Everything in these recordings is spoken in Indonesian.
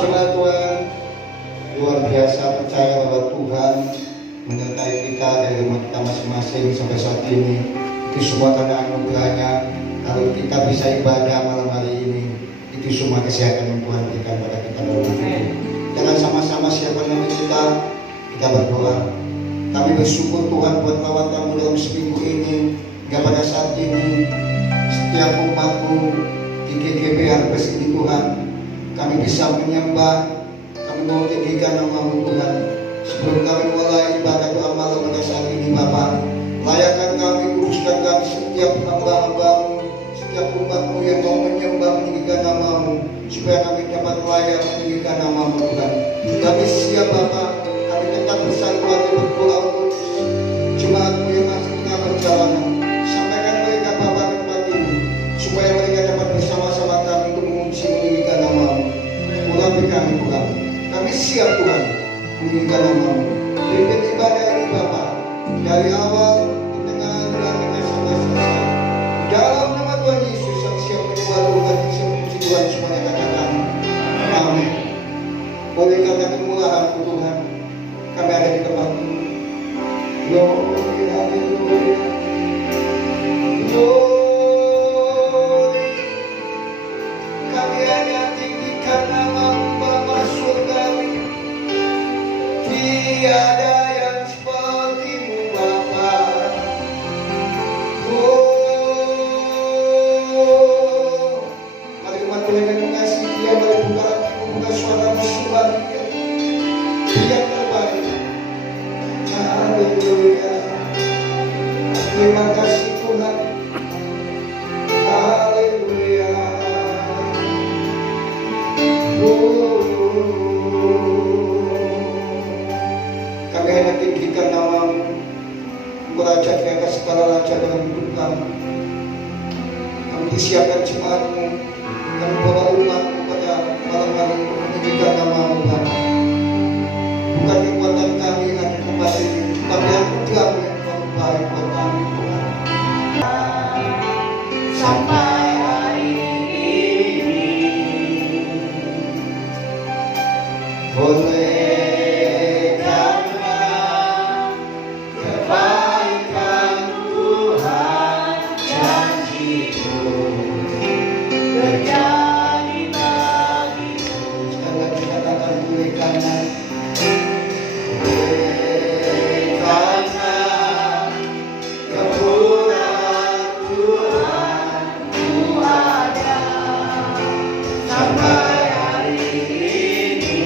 jemaat Tuhan, luar biasa percaya bahwa Tuhan menyertai kita dari rumah kita masing-masing sampai saat ini. Itu semua karena anugerahnya. Kalau kita bisa ibadah malam hari ini, itu semua kesehatan yang Tuhan berikan pada kita dalam hari ini. Jangan sama-sama siapkan nama kita berdoa. Kami bersyukur Tuhan buat lawatanmu dalam seminggu ini. Hingga pada saat ini, setiap umatmu di GGB Harvest ini Tuhan, kami bisa menyembah, kami mau tinggikan nama-Mu Tuhan. Sebelum kami mulai ibadah doa malam pada saat ini Bapa, layakan kami, kuduskan kami setiap hamba-hamba-Mu, setiap umat-Mu yang mau menyembah meninggikan nama-Mu, supaya kami dapat layak meninggikan nama-Mu Tuhan. Kami siap Bapa, kami tetap bersatu hati berdoa untuk jemaat-Mu yang masih tengah perjalanan. Sampaikan mereka Bapa ke tempat ini, supaya mereka dapat bersama-sama kami untuk memuji meninggikan nama-Mu. Urapi kami Tuhan, kami siap Tuhan meninggikan nama-Mu. Pimpin ibadah ini Bapa, dari awal, pertengahan, dan akhir sampai selesai. Dalam nama Tuhan Yesus yang siap menyembah Tuhan, yang siap memuji Tuhan, semuanya katakan amin. Oleh karena kemurahan-Mu Tuhan, kami ada di tempat ini. Glory, haleluya. Glory. Kami hanya tinggikan nama-Mu Bapa surgawi. Tiada yang seperti-Mu Bapa. Oh, mari umat boleh mengasihi Dia, mari buka suara-Mu sembah Dia. Dia terbaik. Haleluya. Terima kasih Tuhan. Haleluya. Kami hanya tinggikan nama-Mu, Raja di atas segala raja dalam hidup kami. Kami persiapkan jemaat-Mu, kami bawa umat-Mu pada malam hari ini meninggikan nama-Mu Tuhan. Bukan kekuatan kami yang ada tempat ini, tapi anugerah-Mu yang terlalu baik buat kami Tuhan. Sampai hari ini boleh karena kebaikan Tuhan, janji-Mu terjadi bagiku. Sekali lagi katakan boleh karena kemurahan Tuhan Ku ada sampai hari ini.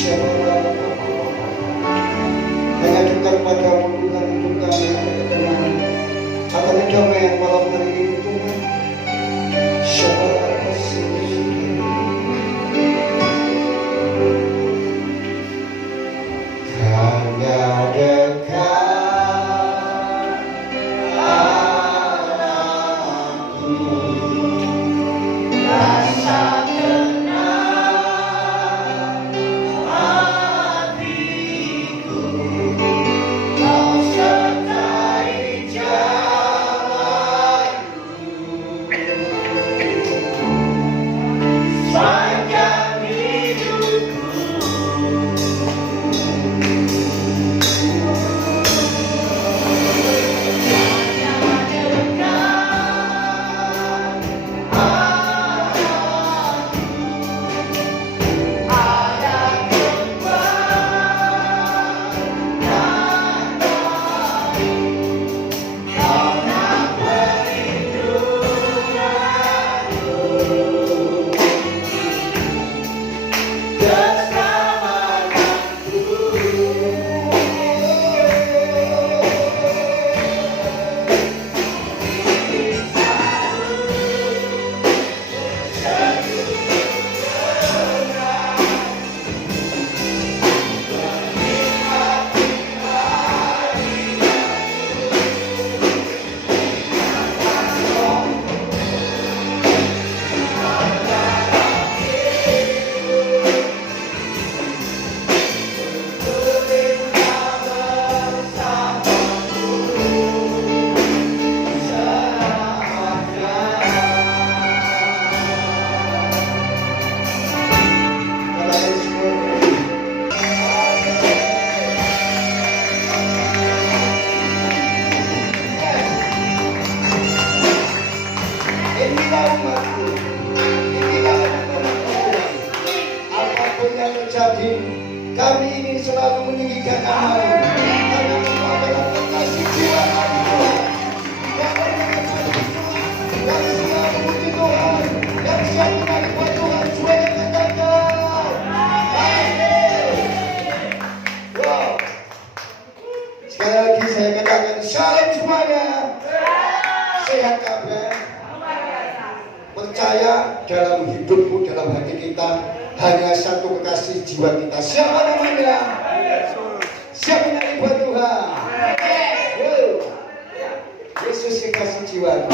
Shabbat Kami ingin selalu meninggikan nama-Mu. Karena Engkau adalah kekasih jiwa kami Tuhan. Kami selalu memuji Tuhan. Kami siap menarik buat Tuhan. Semuanya katakan. Wow. Sekali lagi saya katakan shalom semuanya. Sehat kabar. Percaya dalam hidupmu, dalam hati kita hanya satu kekasih jiwa kita. Siapa namanya? Siap menyanyi buat Tuhan. Yesus kekasih jiwa.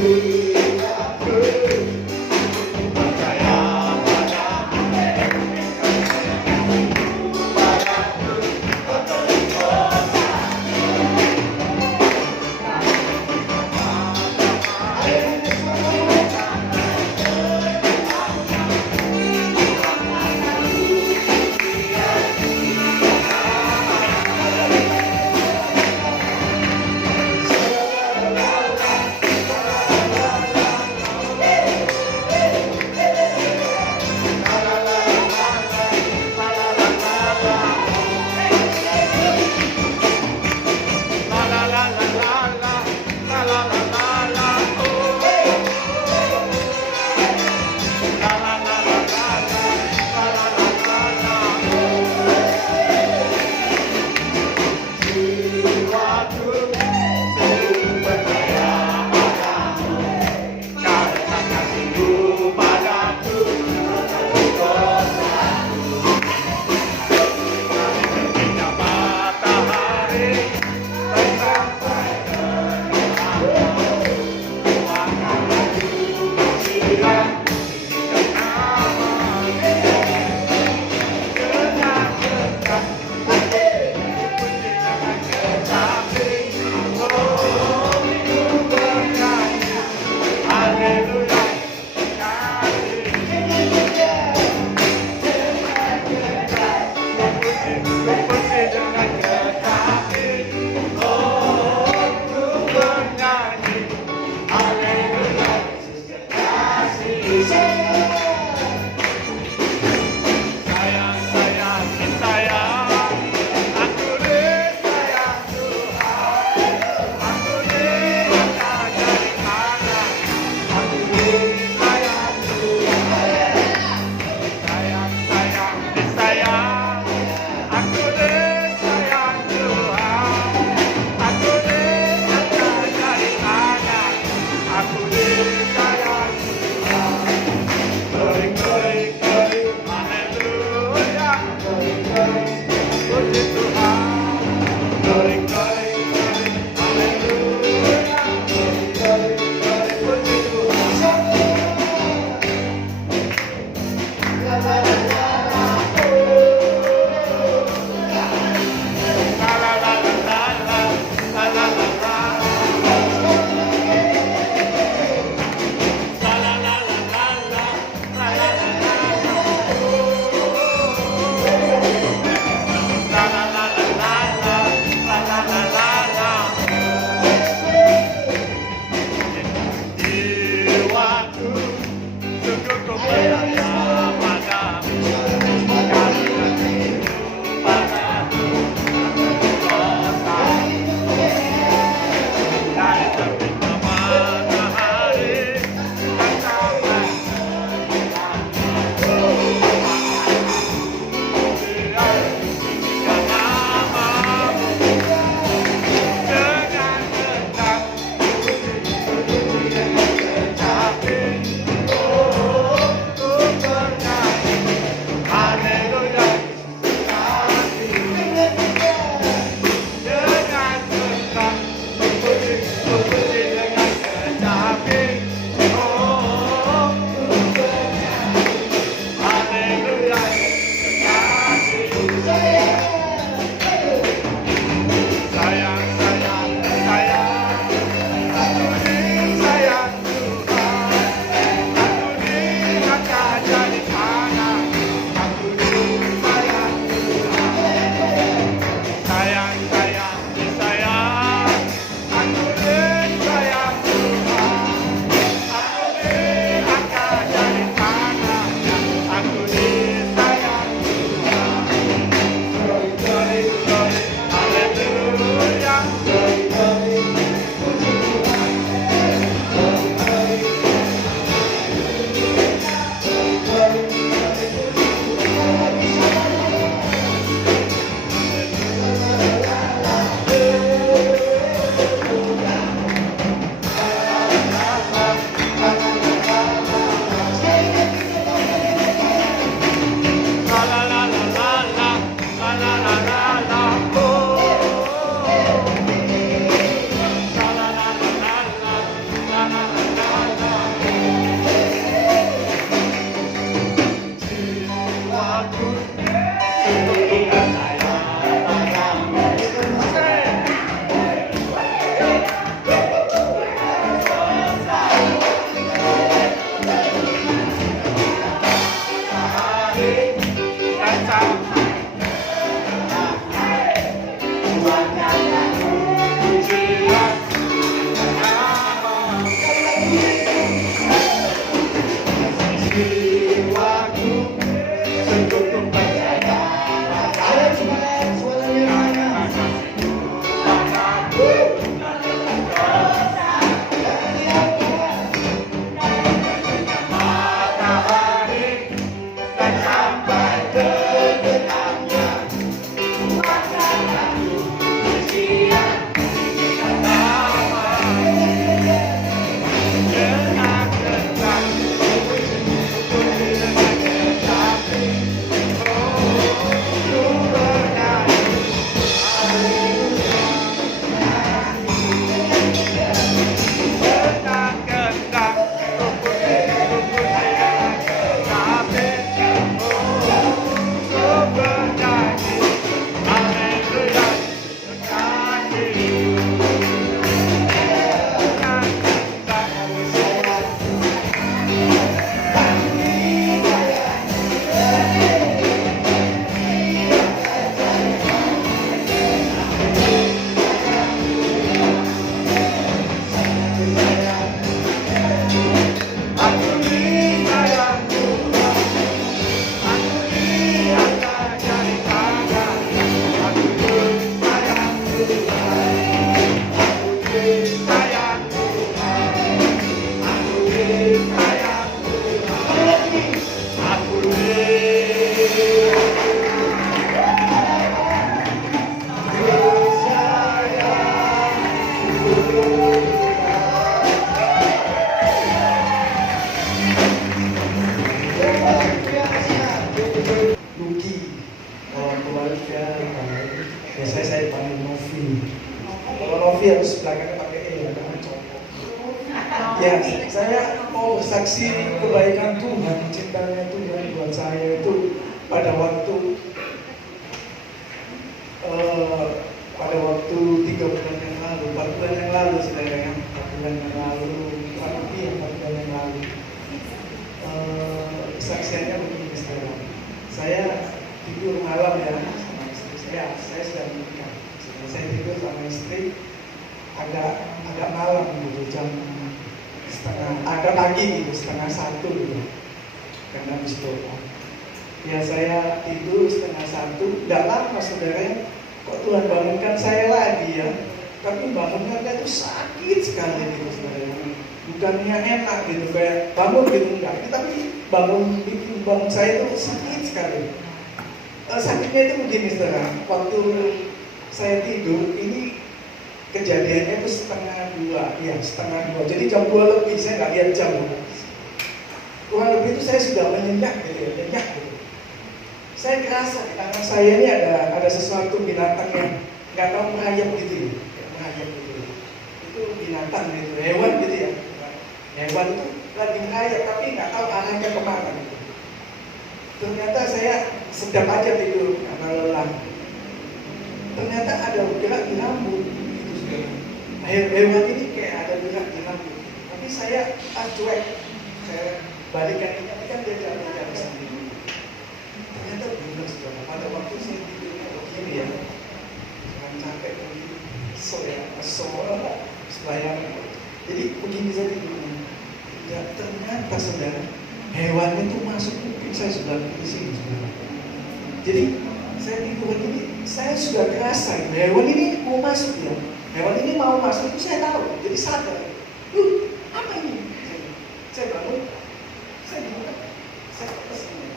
Terima Biasanya saya panggil Novi. Kalau Novi harus belakangnya pakai E, karena cowok. Ya, saya mau bersaksi kebaikan Tuhan, cintanya Tuhan buat saya itu pada waktu 3 bulan yang lalu, 4 bulan yang lalu, saudara, 4 bulan yang lalu, 4 bulan yang lalu. Kesaksiannya begini, saudara. Saya tidur malam ya sama istri saya sudah menikah. Saya tidur sama istri agak malam gitu, jam agak pagi gitu, 1:30 gitu, karena habis doa. Ya saya tidur 1:30, tidak lama saudara, kok Tuhan bangunkan saya lagi ya. Tapi bangunkannya itu sakit sekali gitu saudara. Bukannya enak gitu, kayak bangun gitu enggak. Tapi bikin bangun saya itu sakit sekali. Sakitnya itu begini saudara. Waktu saya tidur ini kejadiannya itu 1:30, ya 1:30. Jadi jam 2 lebih, saya nggak lihat jam. Kurang lebih itu saya sudah menyenyak gitu ya, nyenyak gitu. Saya kerasa di tangan saya ini ada sesuatu binatang yang nggak tahu merayap gitu ya, merayap gitu. Itu binatang gitu, hewan gitu ya. Hewan itu lagi merayap tapi nggak tahu arahnya kemana gitu. Ternyata saya sedap aja tidur karena lelah. Ternyata ada gerak di rambut gitu sebenarnya. Hewan ini kayak ada gerak di rambut. Tapi saya cuek. Saya balikan ini kan dia jalan sendiri. Ternyata benar saudara. Pada waktu saya tidurnya begini ya, dengan capek begini, sembahyang. Jadi begini saya tidurnya. Ya ternyata saudara, hewan itu masuk kuping saya sudah di sini sebenarnya. Jadi saya tidur begini, saya sudah kerasa hewan ini mau masuk ya. Hewan ini mau masuk itu saya tahu, jadi sadar. Apa ini? Saya bangun, saya buka, saya kesini.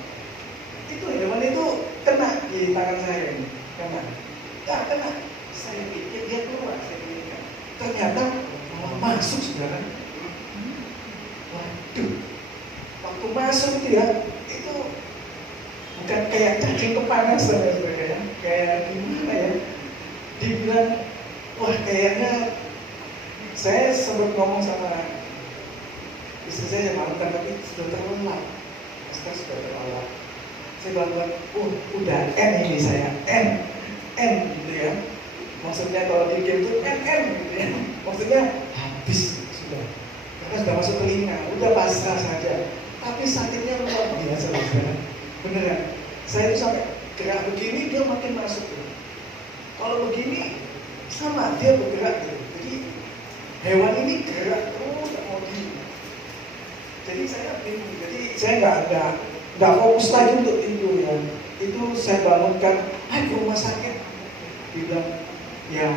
Itu hewan itu kena di tangan saya ini, kena. Kena. Saya pikir dia keluar, saya pikirkan. Ternyata malah masuk saudara. Waduh, waktu masuk itu ya, itu bukan kayak cacing kepanasan ya saudara, kayak gimana ya? Dibilang, wah kayaknya saya sempat ngomong sama istri saya malam tapi sudah terlelap, saya sudah terlelap. Saya bilang, udah N ini saya, N gitu ya. Maksudnya kalau di game itu N gitu ya. Maksudnya habis sudah. Karena sudah masuk telinga, udah pasrah saja. Tapi sakitnya luar biasa saudara. Beneran. Saya itu sampai gerak begini dia makin masuk. Kalau begini sama dia bergerak gitu. Jadi hewan ini gerak terus nggak mau gini. Jadi saya bingung. Jadi saya nggak fokus lagi untuk tidur ya. Itu saya bangunkan, ke rumah sakit. Dia bilang, ya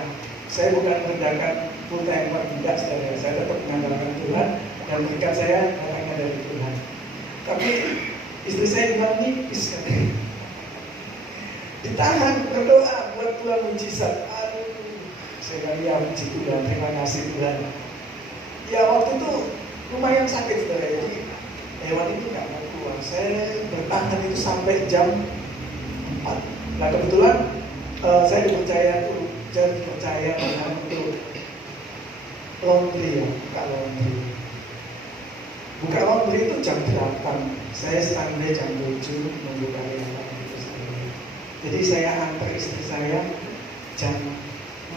saya bukan merendahkan full timer tidak saudara. Saya tetap mengandalkan Tuhan dan berkat saya datangnya dari Tuhan. Tapi istri saya bilang nipis katanya. Ditahan berdoa buat Tuhan mujizat. Saya bilang ya puji Tuhan, terima kasih Tuhan. Ya waktu itu lumayan sakit saudara. Jadi hewan itu nggak mau keluar. Saya bertahan itu sampai jam 4. Nah kebetulan saya dipercaya untuk laundry ya, buka laundry itu jam 8. Saya standby jam 7 nunggu karyawan itu sendiri. Jadi saya antar istri saya jam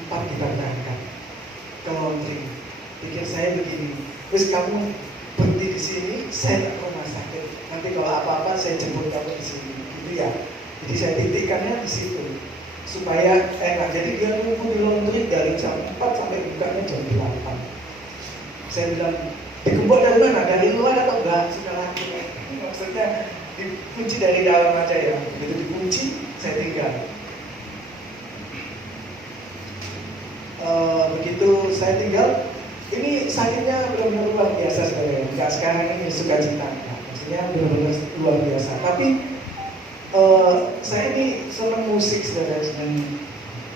4 kita berangkat ke laundry. Pikir saya begini, terus kamu berhenti di sini, saya tak ke rumah sakit. Nanti kalau apa-apa saya jemput kamu di sini, gitu ya. Jadi saya titikkannya di situ supaya enak. Jadi dia nunggu di laundry dari jam 4 sampai bukanya jam 8. Saya bilang, digembok dari mana? Dari luar atau enggak? Sudah lagi. Maksudnya dikunci dari dalam aja ya. Begitu dikunci, saya tinggal. Begitu saya tinggal, ini sakitnya benar-benar luar biasa sebenarnya. Enggak sekarang ini sukacita. Maksudnya benar-benar luar biasa. Tapi saya ini senang musik saudara, senang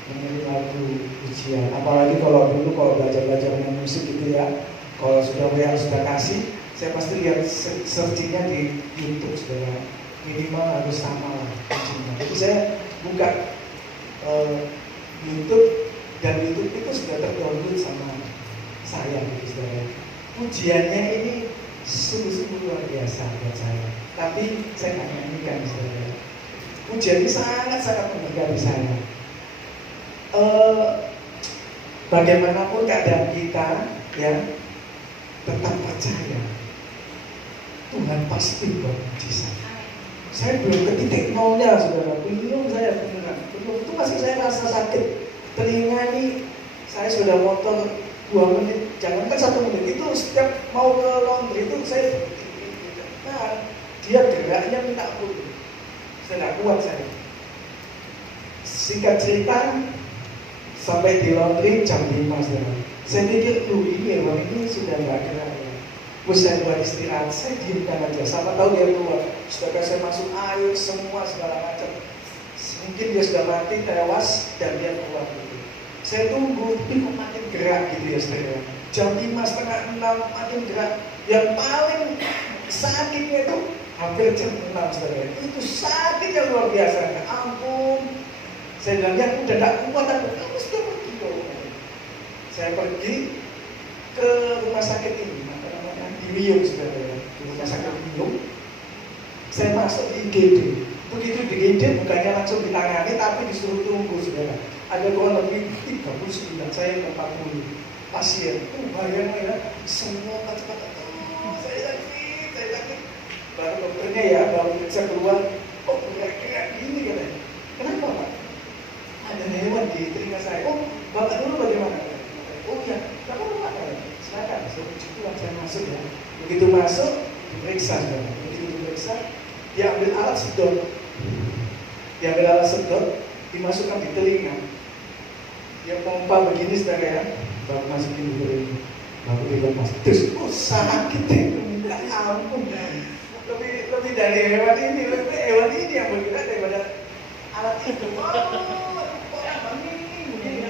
menyanyi lagu pujian. Apalagi kalau belajar musik gitu ya. Kalau sudah kasih, saya pasti lihat searchingnya di YouTube saudara. Minimal harus sama lah pujiannya. Jadi saya buka YouTube dan YouTube itu sudah terdownload sama saya gitu saudara. Pujiannya ini sungguh-sungguh luar biasa buat saya. Tapi saya nggak nyanyikan saudara. Pujian ini sangat-sangat memberkati saya. Bagaimanapun keadaan kita, ya tetap percaya Tuhan pasti bermujizat. Saya belum ke titik nolnya, saudara. Belum saya beneran. Belum itu masih saya rasa sakit. Telinga ini saya sudah motor 2 menit, jangankan 1 menit. Itu setiap mau ke laundry itu saya dia geraknya minta ampun. Saya nggak kuat saya. Singkat cerita, sampai di laundry jam 5 saudara. Saya pikir, ini orang ini sudah nggak gerak ya. Terus saya buat istirahat, saya diamkan aja. Sama tahu dia keluar. Setelah saya masuk air semua segala macam. Mungkin dia sudah mati, tewas dan dia keluar gitu. Saya tunggu, tapi kok makin gerak gitu ya saudara. Jam 5, setengah 6 makin gerak. Yang paling sakitnya itu hampir jam 6 saudara. Itu sakitnya luar biasa. Ya ampun. Saya bilang, ya udah gak kuat aku. Kamu sudah pergi dong. Saya pergi ke rumah sakit ini, apa namanya, di Wiyung saudara. Di rumah sakit Wiyung. Saya masuk di IGD. Begitu di IGD bukannya langsung ditangani, tapi disuruh tunggu saudara. Ada kurang lebih 39, saya 40 pasien. Bayangin ya, semua kata-kata, saya sakit. Baru dokternya ya, baru periksa keluar, gerak-gerak gini katanya. Kenapa Pak? Ada hewan di telinga saya. Bapak dulu bagaimana? Ya, Bapak Pak, silakan. Saya masuk ya. Begitu masuk, diperiksa. Begitu diperiksa, dia ambil alat sedot, dimasukkan di telinga. Dia pompa begini saudara ya, baru masukin dulu ini, baru dilepas. Terus, sakit itu minta ampun. Lebih dari hewan ini yang bergerak daripada alat itu.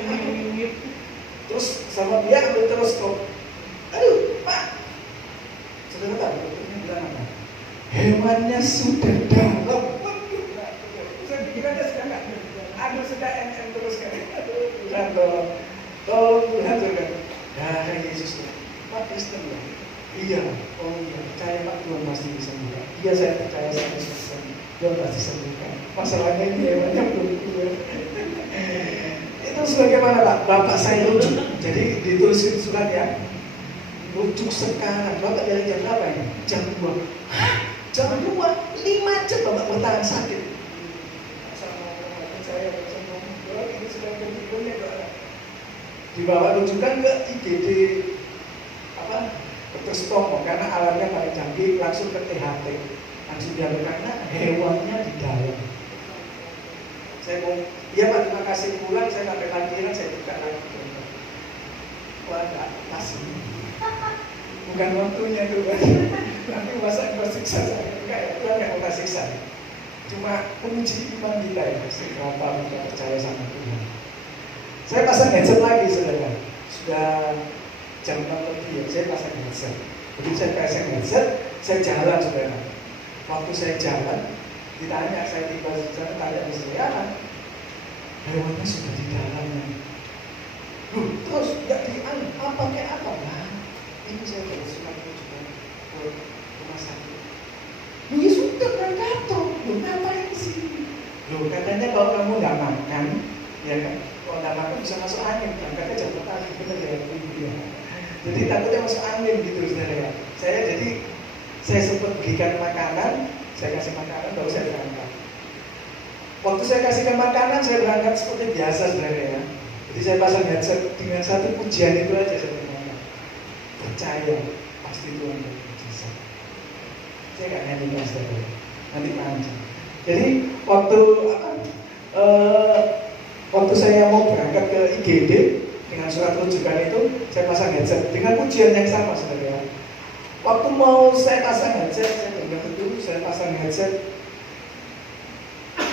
Begini. Terus sama dia ambil teleskop. Aduh, Pak. Saudara tahu dokternya bilang apa? Hewannya sudah dalam. Saya pikirannya sudah nggak. Aduh, sudah MM terus kan. Tuhan tolong Tuhan saudara. Darah Yesus. Pak Kristen ya. Iya, oh iya, percaya Pak Tuhan pasti bisa sembuhkan. Iya, saya percaya 100%. Tuhan pasti sembuhkan. Masalahnya ini hewannya belum keluar. Itu sebagaimana Pak? Bapak saya rujuk. Jadi ditulisin surat ya. Rujuk sekarang. Bapak dari jam berapa ini? Jam 2. Hah? Jam 2? 5 jam Bapak bertahan sakit. Sama saya ini sudah berikutnya Pak. Dibawa rujukan ke IGD Dr. Stomo, karena alatnya paling canggih, langsung ke THT, langsung diambil karena hewannya di dalam. Saya mau, iya Pak, terima kasih pulang, saya sampai parkiran, saya buka lagi. Wah, enggak, kasih. Bukan waktunya tuh, nanti masa bersiksa saya, enggak ya, Tuhan yang mau siksa. Cuma penguji iman kita ya, seberapa kita percaya sama Tuhan. Saya pasang headset lagi, saudara. Sudah jam 6 lebih ya, saya pasang headset. Begitu saya pasang headset, saya jalan saudara. Waktu saya jalan, ditanya, saya tiba di sana, tanya di saya, hewannya sudah di dalamnya. Terus nggak apa kayak apa? Nah, ini saya dapat surat rujukan ke rumah sakit. Ya sudah berangkat tuh, ngapain di sini? Katanya kalau kamu nggak makan, ya kan? Kalau nggak makan bisa masuk angin, berangkatnya jam petang, bener ya, ya. Jadi takutnya masuk angin gitu saudara ya. Saya sempat berikan makanan, saya kasih makanan baru saya berangkat. Waktu saya kasihkan makanan, saya berangkat seperti biasa saudara ya. Jadi saya pasang headset dengan satu pujian itu aja saya berangkat. Percaya pasti Tuhan bisa. Saya nggak nyanyi saudara, nanti panjang. Jadi waktu saya mau berangkat ke IGD dengan surat rujukan itu, saya pasang headset dengan pujian yang sama saudara. Waktu mau saya pasang headset, saya dengar dulu, saya pasang headset,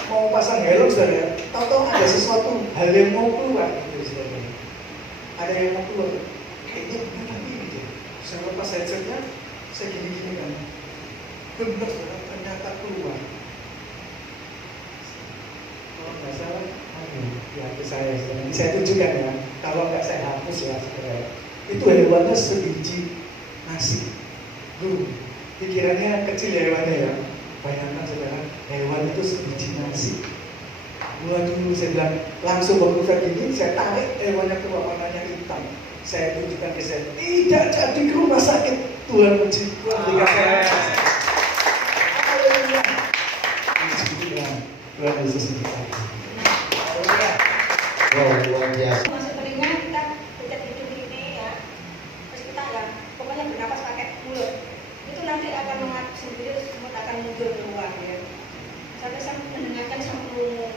mau pasang helm saudara, tahu-tahu ada sesuatu hal yang mau keluar gitu saudara. Ada yang mau keluar, kayaknya benar ini deh. Saya lepas headsetnya, saya gini-gini kan, benar saudara, ternyata keluar. Kalau nggak salah, ya itu saya saudara. Ini saya tunjukkan ya. Kalau nggak saya hapus ya saudara. Itu hewannya sebiji nasi. Pikirannya kecil ya hewannya ya. Bayangkan saudara, hewan itu sebiji nasi. Waduh, saya bilang langsung waktu saya gini, saya tarik hewannya keluar, warnanya hitam. Saya tunjukkan ke saya, tidak jadi ke rumah sakit. Tuhan puji, Tuhan dikasih. Haleluya. Tuhan Yesus berkati. Luar biasa. Masuk telinga kita pucat hidung ini ya, terus kita ya pokoknya bernapas pakai mulut. Itu nanti akan mengatur sendiri, semut akan mundur keluar ya. Sampai mendengarkan sampai ngomong.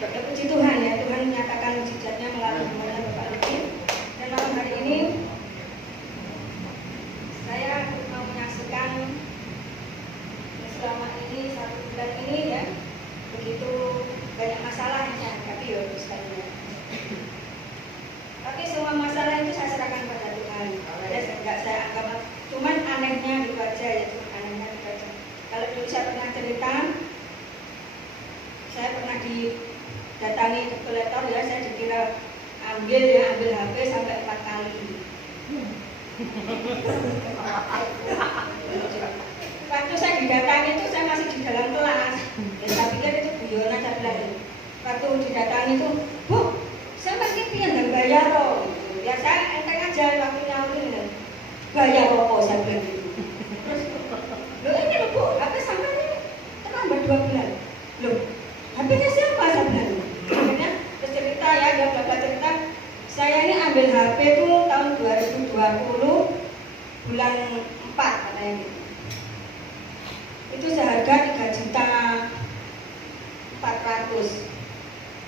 Puji Tuhan ya, Tuhan menyatakan mujizatnya melalui hambanya Bapak Luki. Dan malam hari ini saya mau menyaksikan selama ini 1 bulan ini ya, begitu banyak masalah yang saya hadapi ya sekalian. Tapi semua masalah itu saya serahkan pada Tuhan. Enggak saya anggap, cuman anehnya itu aja ya, cuman anehnya itu aja. Kalau dulu saya pernah cerita, saya pernah didatangi kolektor ya, saya dikira ambil HP sampai 4 kali. Waktu saya didatangi itu saya masih di dalam kelas. Ya, saya pikir itu guyonan saya bilang. Waktu didatangi itu, Bu, saya masih pian dan bayar loh. Ya saya enteng aja waktu nyawurin. Bayar apa saya bilang gitu. Terus, loh ini loh Bu, HP sampai ini terlambat 2 bulan. Loh, HP-nya siapa saya bilang. Akhirnya terus cerita ya, dia belajar cerita. Saya ini ambil HP itu tahun 2020 bulan 4 katanya gitu. itu seharga 3.400.000.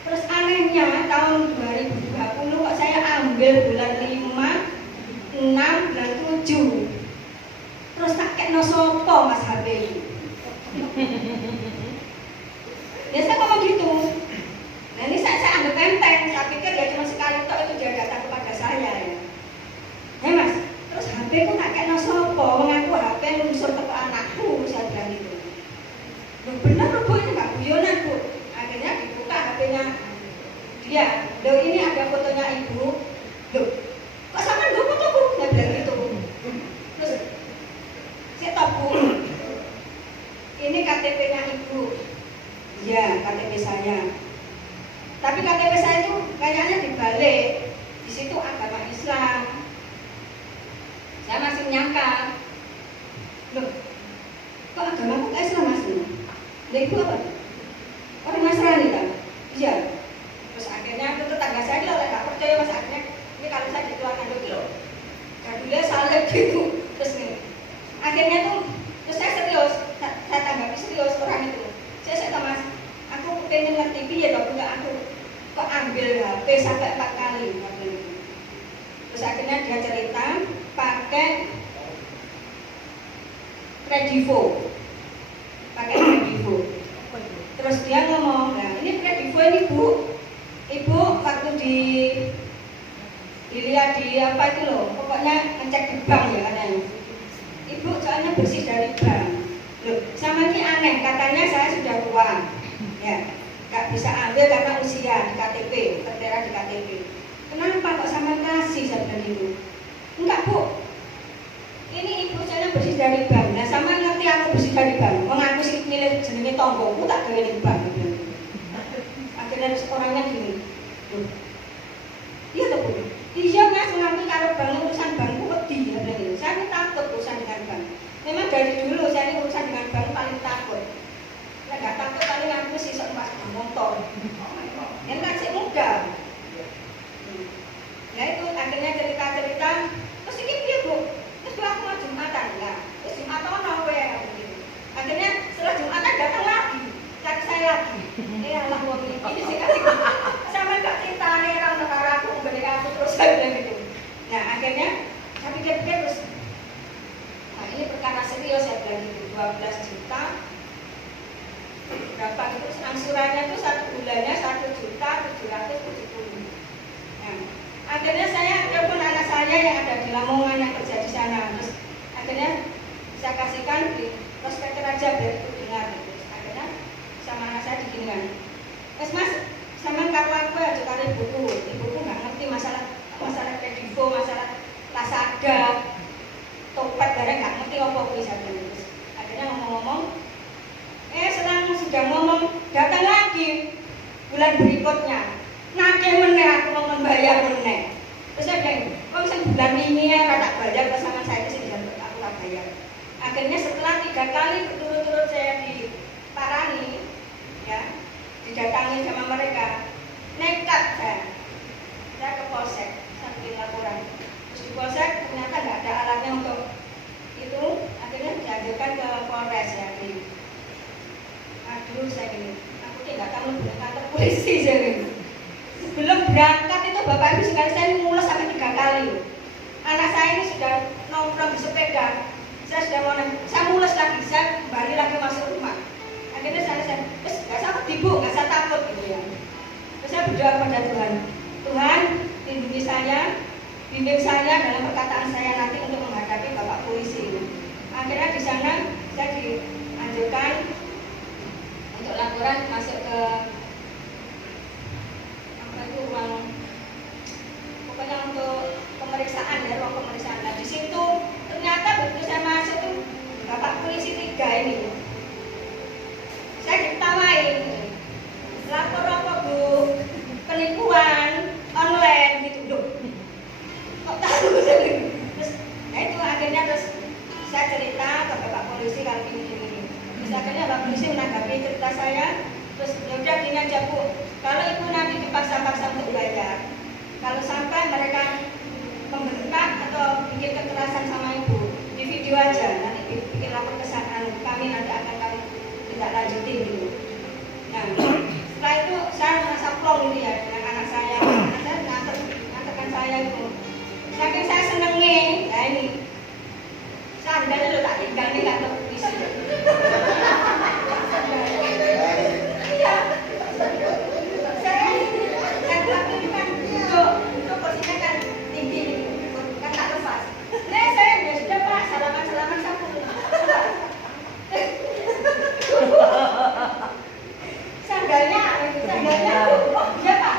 Terus anehnya tahun 2020 kok saya ambil bulan 5, 6, bulan 7. Terus tak kekno sopo Mas HP ini. Ya saya ngomong gitu. Nah ini saya anggap enteng, saya pikir ya cuma sekali tok itu dia datang kepada saya ya. Mas, terus HP ku tak kekno sopo, mengaku HP lunsur teko anakku, saya bilang gitu. Loh benar Bu, ini nggak guyonan Bu. Akhirnya dibuka HP-nya dia. Loh ini ada fotonya Ibu. Loh, kok sama gue foto Bu? Saya bilang gitu. Terus saya tahu Bu, ini KTP-nya Ibu. Iya, KTP saya. Tapi KTP saya itu kayaknya dibalik. Di situ agama Islam. Saya masih menyangka. Loh, kok agamaku kayak Islam Mas? Lah Ibu apa? Orang Nasrani kan? Iya. Terus akhirnya itu tetangga saya loh, nggak percaya Mas, akhirnya ini kalau saya dikeluarkan dulu loh. Jadinya salib gitu. Terus nih, akhirnya tuh terus saya serius, saya tanggapi serius orang itu. Saya Mas, aku pengen ngerti piye to enggak aku kok ambil HP sampai 4 kali waktu itu. Terus akhirnya dia cerita pakai Kredivo. Terus dia ngomong, nah ini Kredivo ini Bu, Ibu waktu dilihat di apa itu loh, pokoknya ngecek di bank ya katanya. Ibu soalnya bersih dari bank. Loh, sama ini aneh, katanya saya sudah tua, ya, nggak bisa ambil karena usia di KTP, tertera di KTP. Kenapa kok sama kasih saya bilang gitu? Enggak Bu, ini ibu saya bersih dari bank. Nah sama ngerti aku bersih dari bank, mengaku sih milik jenenge tonggoku tak gawe ning bank. Akhirnya orangnya gini, loh, iya toh Bu? Iya Mas, mengaku kalau bank urusan bankku wedi ya bilang gitu. Saya takut urusan dengan bank. Memang dari dulu saya ini urusan dengan bank paling takut. Nah, nggak takut paling aku sih pas motor. Yang kan sih muda. Nah itu akhirnya cerita-cerita. Terus ini dia Bu. Terus aku mau Jumatan lah. Terus Jumatan mau ya gitu. Akhirnya setelah Jumatan datang lagi, cari saya lagi. Allah mau ini sih kasih. Sama nggak cerita nih orang negara aku memberi aku terus saya bilang gitu. Nah akhirnya saya pikir-pikir terus. Nah ini perkara serius saya bilang gitu, 12 juta berapa itu angsurannya itu 1 bulannya 1.770.000. Nah, akhirnya saya telepon anak saya yang ada di Lamongan yang kerja di sana. Terus akhirnya saya kasihkan di prospektur aja biar itu dengar. Terus akhirnya sama anak saya diginikan. Mas, sama kalau aku aja kali ibuku nggak ngerti masalah Kredivo, masalah Lazada, Topet barang nggak ngerti apa bisa terus. Akhirnya ngomong-ngomong, selang sudah ngomong datang lagi bulan berikutnya, nagih meneh aku mau membayar meneh. Terus saya bilang, kok bisa bulan ini ya tak bayar pasangan saya itu sih aku tak bayar. Akhirnya setelah 3 kali berturut-turut saya diparani, ya, didatangi sama mereka, nekat saya ke polsek, saya bikin laporan. Terus di polsek ternyata nggak ada alatnya untuk itu, akhirnya dilanjutkan ke Polres ya. Aduh saya gini, aku tidak tahu boleh kantor polisi saya gini. Sebelum berangkat itu bapak ibu sekali saya mulus sampai 3 kali. Anak saya ini sudah nongkrong di sepeda, saya sudah mau saya mulus lagi, saya kembali lagi masuk rumah. Akhirnya terus nggak takut ibu, nggak saya takut gitu ya. Terus saya berdoa kepada Tuhan, Tuhan lindungi saya, bimbing saya dalam perkataan saya nanti untuk menghadapi bapak polisi ini. Akhirnya di sana saya dianjurkan untuk laporan masuk ke apa itu ruang, pokoknya untuk pemeriksaan ya, ruang pemeriksaan. Nah di situ ternyata begitu saya masuk tuh bapak polisi 3 ini, saya ditawain lapor apa Bu, penipuan online gitu loh. Kok tahu saya? Terus nah itu akhirnya terus saya cerita ke bapak polisi kalau gini. Terus akhirnya bapak polisi menanggapi cerita saya. Terus yaudah gini aja Bu, kalau ibu nanti dipaksa-paksa untuk bayar, kalau sampai mereka membentak atau bikin kekerasan sama ibu, di video aja, nanti bikin lapor ke sana, kami nanti akan tidak lanjutin gitu. Nah, setelah itu saya merasa plong gitu ya dengan anak saya nganterkan saya itu. Saking saya senengnya, nah ini sandalnya lo tak tinggal nih nggak terpisi. Iya, saya kan waktu itu kan untuk posisinya kan tinggi gitu, kan tak lepas. Nah saya ya sudah Pak, salaman sapu. Sandalnya, oh iya Pak,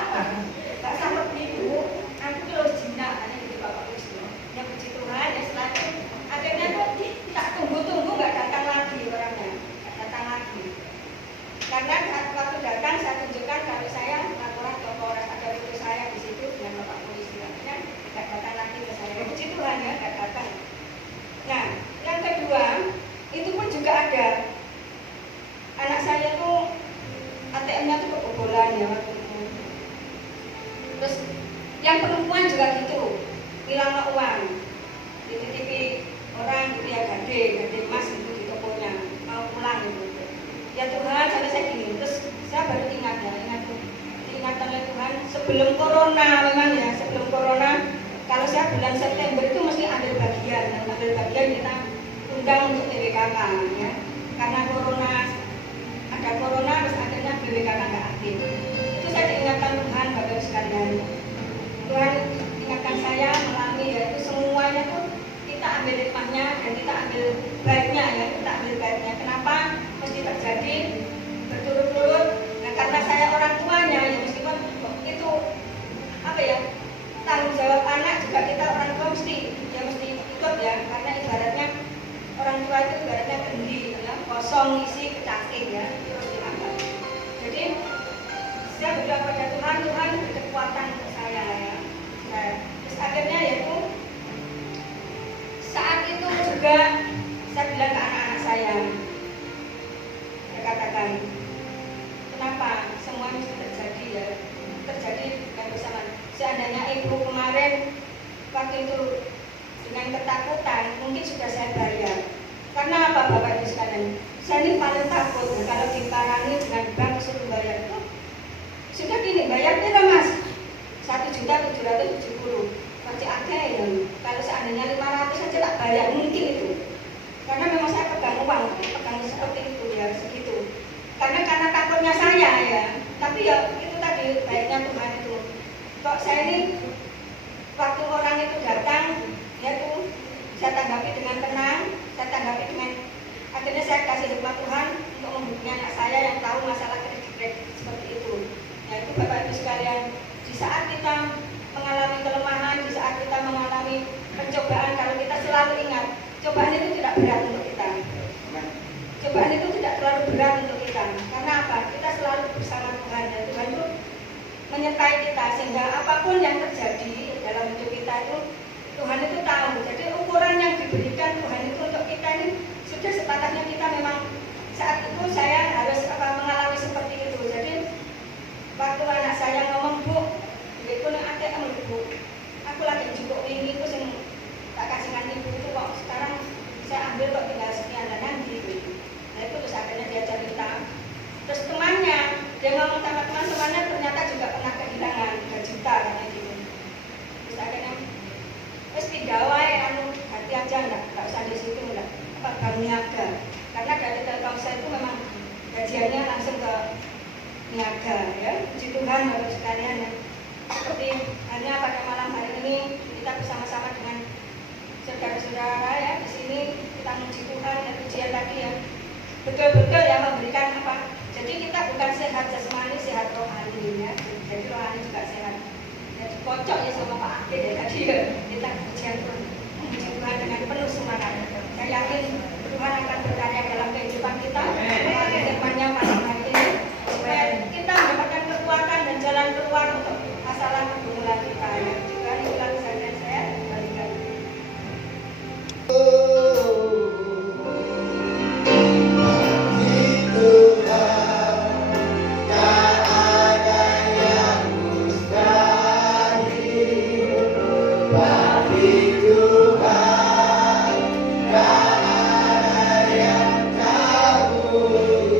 nggak sanggup ibu, aku terus jinak, hanya gitu Bapak Wisnu. Ya puji Tuhan, ya setelah itu akhirnya tuh tak tunggu-tunggu nggak datang lagi orangnya, nggak datang lagi. Karena waktu datang saya tunjukkan kalau saya laporan ke Polres, ada foto saya di situ dengan Bapak Polisi, akhirnya nggak datang lagi ke saya. Ya puji Tuhan ya nggak datang. Nah, yang kedua itu pun juga ada anak saya tuh ATM-nya tuh kebobolan ya waktu itu. Terus yang perempuan juga gitu, hilang uang, dititipi orang gitu ya, gade emas gitu di tokonya, mau pulang gitu. Ya Tuhan, sampai saya gini, terus saya baru ingat diingatkan oleh Tuhan sebelum corona memang ya, sebelum corona, kalau saya bulan September itu mesti ambil bagian kita undang untuk BWKK ya, karena ada corona terus akhirnya BWKK nggak aktif. Itu saya diingatkan Tuhan Bapak Ibu sekalian. Tuhan ingatkan saya melalui yaitu semuanya tuh kita ambil hikmahnya dan kita ambil baiknya ya, kita ambil baiknya. Kenapa mesti terjadi berturut-turut? Nah karena saya orang tuanya ya meskipun itu apa ya, tanggung jawab anak juga kita orang tua mesti ikut ya, karena ibaratnya orang tua itu ibaratnya kendi ya, kosong isi kecakik ya, terus diangkat. Jadi saya berdoa kepada Tuhan beri kekuatan untuk saya ya. Nah, terus akhirnya yaitu saat itu juga saya bilang ke anak-anak saya katakan, kenapa semuanya mesti terjadi ya, terjadi dan bersamaan. Seandainya ibu kemarin waktu itu dengan ketakutan mungkin sudah saya bayar. Karena apa Bapak Ibu sekalian? Saya ini paling takut ya, kalau diparangi dengan bank suruh bayar itu sudah gini, bayar berapa Mas? 1.770.000. Masih ada ya. Kalau seandainya 500 saja tak bayar mungkin itu. Karena memang saya pegang uang, pegang seperti itu ya, segitu. Karena takutnya saya ya. Tapi ya itu tadi baiknya Tuhan itu. Kok saya ini waktu orang itu datang, ya tuh saya tanggapi dengan tenang, saya tanggapi dengan akhirnya saya kasih hikmat Tuhan untuk membimbing anak saya yang tahu masalah kredit seperti itu. Ya itu Bapak Ibu sekalian, di saat kita mengalami kelemahan, di saat kita mengalami pencobaan, kalau kita selalu ingat, cobaan itu tidak berat untuk kita. Cobaan itu tidak terlalu berat untuk kita. Karena apa? Kita selalu bersama Tuhan dan Tuhan itu menyertai kita sehingga apapun yang terjadi dalam hidup kita itu Tuhan itu tahu. Jadi ukuran yang diberikan Tuhan itu untuk kita ini sudah sepatutnya kita memang saat itu saya harus mengalami seperti itu. Jadi waktu anak saya ngomong Bu, itu ada Bu, aku lagi cukup ini itu yang tak kasihkan ibu itu kok sekarang saya ambil kok tinggal sekian dan nanti gitu. Nah itu terus akhirnya dia cerita. Terus temannya dia ngomong sama teman-temannya ternyata juga pernah kehilangan 3 juta katanya gitu. Terus akhirnya terus tidak wae hati aja enggak usah di situ enggak apa bank niaga. Karena dari Telkomsel itu memang gajiannya langsung ke niaga ya. Puji Tuhan Bapak sekalian ya. Seperti hanya pada malam hari ini kita bersama-sama dengan saudara-saudara ya di sini kita memuji Tuhan ya, pujian tadi ya. Betul-betul ya memberikan apa? Jadi kita bukan sehat jasmani, sehat rohani ya. Jadi rohani juga sehat. Jadi kocok ya sama Pak Akil ya tadi ya. Kita pujian memuji Tuhan dengan penuh semangat. Saya yakin Tuhan akan berkarya dalam kehidupan kita. Firman-Nya pada hari ini supaya kita mendapatkan kekuatan dan jalan keluar untuk masalah pergumulan kita ya. Tuhan ulang saya kembalikan. Tuhan, tak ada yang tahu.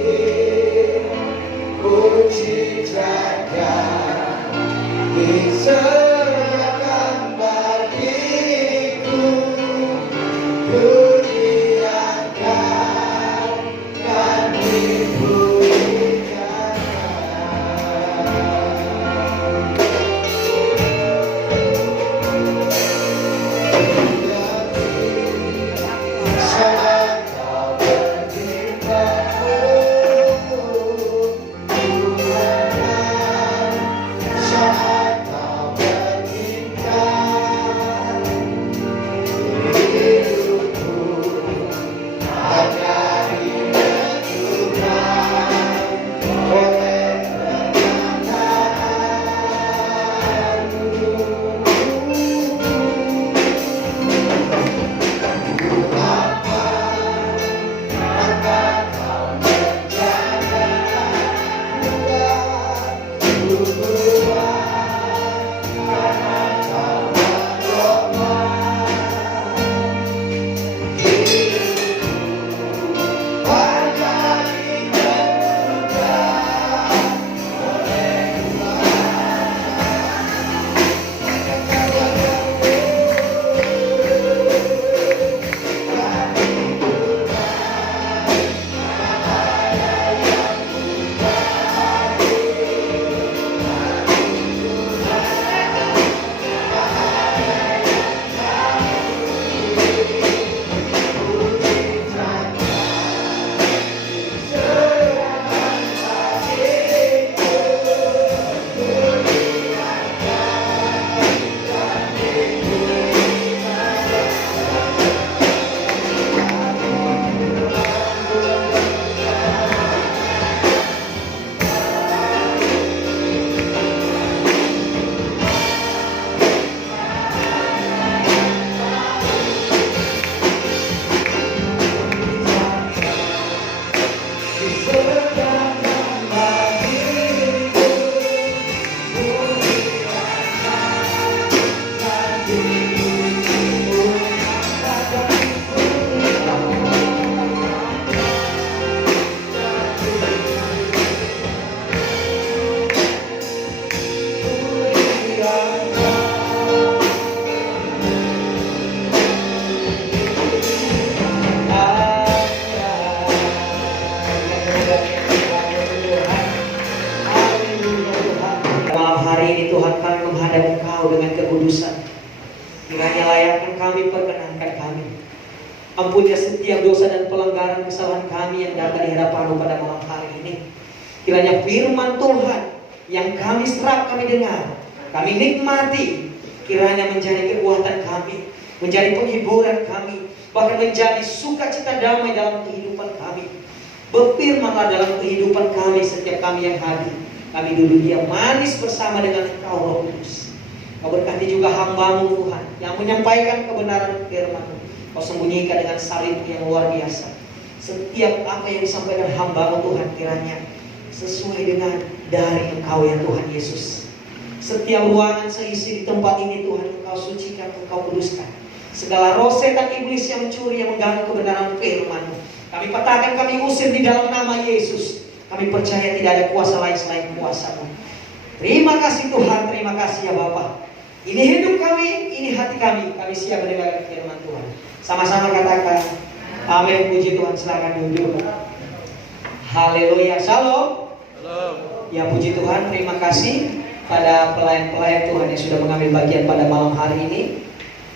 Ampuni setiap dosa dan pelanggaran kesalahan kami yang datang di hadapan-Mu pada malam hari ini. Kiranya firman Tuhan yang kami serap, kami dengar, kami nikmati, kiranya menjadi kekuatan kami, menjadi penghiburan kami, bahkan menjadi sukacita damai dalam kehidupan kami. Berfirmanlah dalam kehidupan kami setiap kami yang hadir. Kami duduk diam manis bersama dengan Engkau Roh Kudus. Kau berkati juga hamba-Mu Tuhan yang menyampaikan kebenaran firman-Mu. Kau sembunyikan dengan salib yang luar biasa. Setiap apa yang disampaikan hamba-Mu Tuhan kiranya sesuai dengan dari Engkau ya Tuhan Yesus. Setiap ruangan seisi di tempat ini Tuhan Engkau sucikan, Engkau kuduskan. Segala roh setan iblis yang mencuri, yang mengganggu kebenaran firman-Mu, kami patahkan, kami usir di dalam nama Yesus. Kami percaya tidak ada kuasa lain selain kuasa-Mu. Terima kasih Tuhan, terima kasih ya Bapa. Ini hidup kami, ini hati kami. Kami siap mendengarkan firman Tuhan. Sama-sama katakan amin. Puji Tuhan, silakan duduk. Haleluya, shalom. Ya puji Tuhan, terima kasih pada pelayan-pelayan Tuhan yang sudah mengambil bagian pada malam hari ini.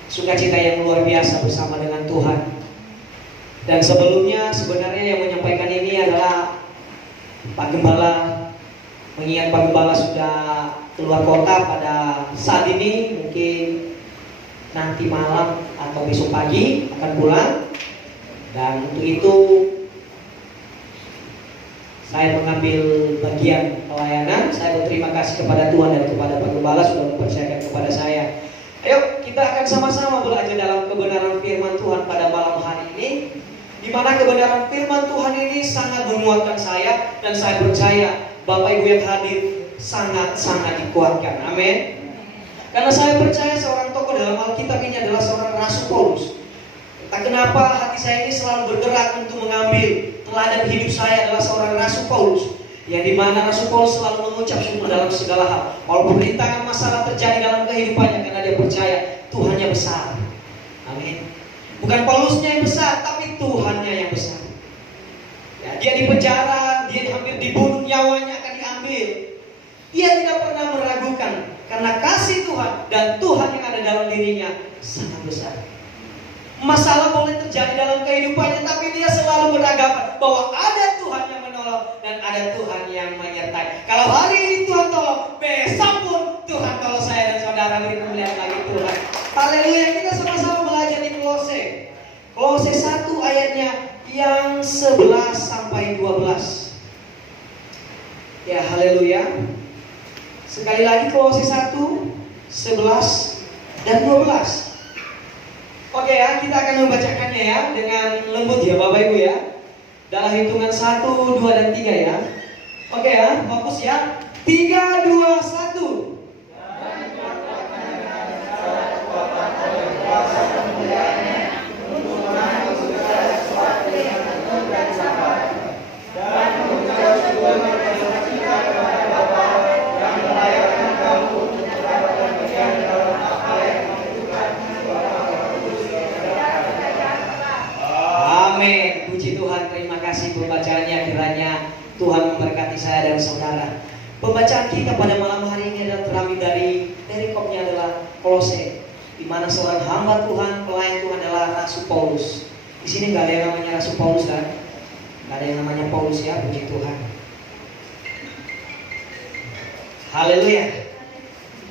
Sukacita yang luar biasa bersama dengan Tuhan. Dan sebelumnya sebenarnya yang menyampaikan ini adalah Pak Gembala. Mengingat Pak Gembala sudah keluar kota pada saat ini, mungkin nanti malam atau besok pagi akan pulang. Dan untuk itu saya mengambil bagian pelayanan. Saya berterima kasih kepada Tuhan dan kepada Pak Gembala sudah mempercayakan kepada saya. Ayo kita akan sama-sama belajar dalam kebenaran firman Tuhan pada malam hari ini, di mana kebenaran firman Tuhan ini sangat menguatkan saya. Dan saya percaya Bapak Ibu yang hadir sangat-sangat dikuatkan. Amin. Karena saya percaya seorang tokoh dalam Alkitab ini adalah seorang Rasul Paulus. Entah kenapa hati saya ini selalu bergerak untuk mengambil teladan hidup saya adalah seorang Rasul Paulus, yang dimana Rasul Paulus selalu mengucap syukur dalam segala hal, walaupun rintangan masalah terjadi dalam kehidupannya, karena dia percaya Tuhannya besar. Amin. Bukan Paulusnya yang besar, tapi Tuhannya yang besar. Ya, dia di penjara, dia hampir dibunuh, nyawanya akan diambil. Ia tidak pernah meragukan, karena kasih Tuhan dan Tuhan yang ada dalam dirinya sangat besar. Masalah boleh terjadi dalam kehidupannya, tapi dia selalu beranggapan bahwa ada Tuhan yang menolong dan ada Tuhan yang menyertai. Kalau hari ini Tuhan tolong, besok pun Tuhan tolong saya dan saudara. Kita melihat lagi Tuhan. Haleluya. Kita sama-sama belajar di Kolose. Kolose 1 ayatnya yang 11 sampai 12. Ya, haleluya. Sekali lagi Kolose 1, 11 dan 12. Oke ya, kita akan membacakannya ya dengan lembut ya Bapak Ibu ya. Dalam hitungan 1, 2, dan 3 ya. Oke ya, fokus ya. 3, 2, 1. Amin. Puji Tuhan, terima kasih pembacaannya. Kiranya Tuhan memberkati saya dan saudara. Pembacaan kita pada malam hari ini adalah terambil dari perikopnya adalah Kolose, di mana seorang hamba Tuhan, pelayan Tuhan adalah Rasul Paulus. Di sini nggak ada yang namanya Rasul Paulus kan? Nggak ada yang namanya Paulus ya, puji Tuhan. Haleluya.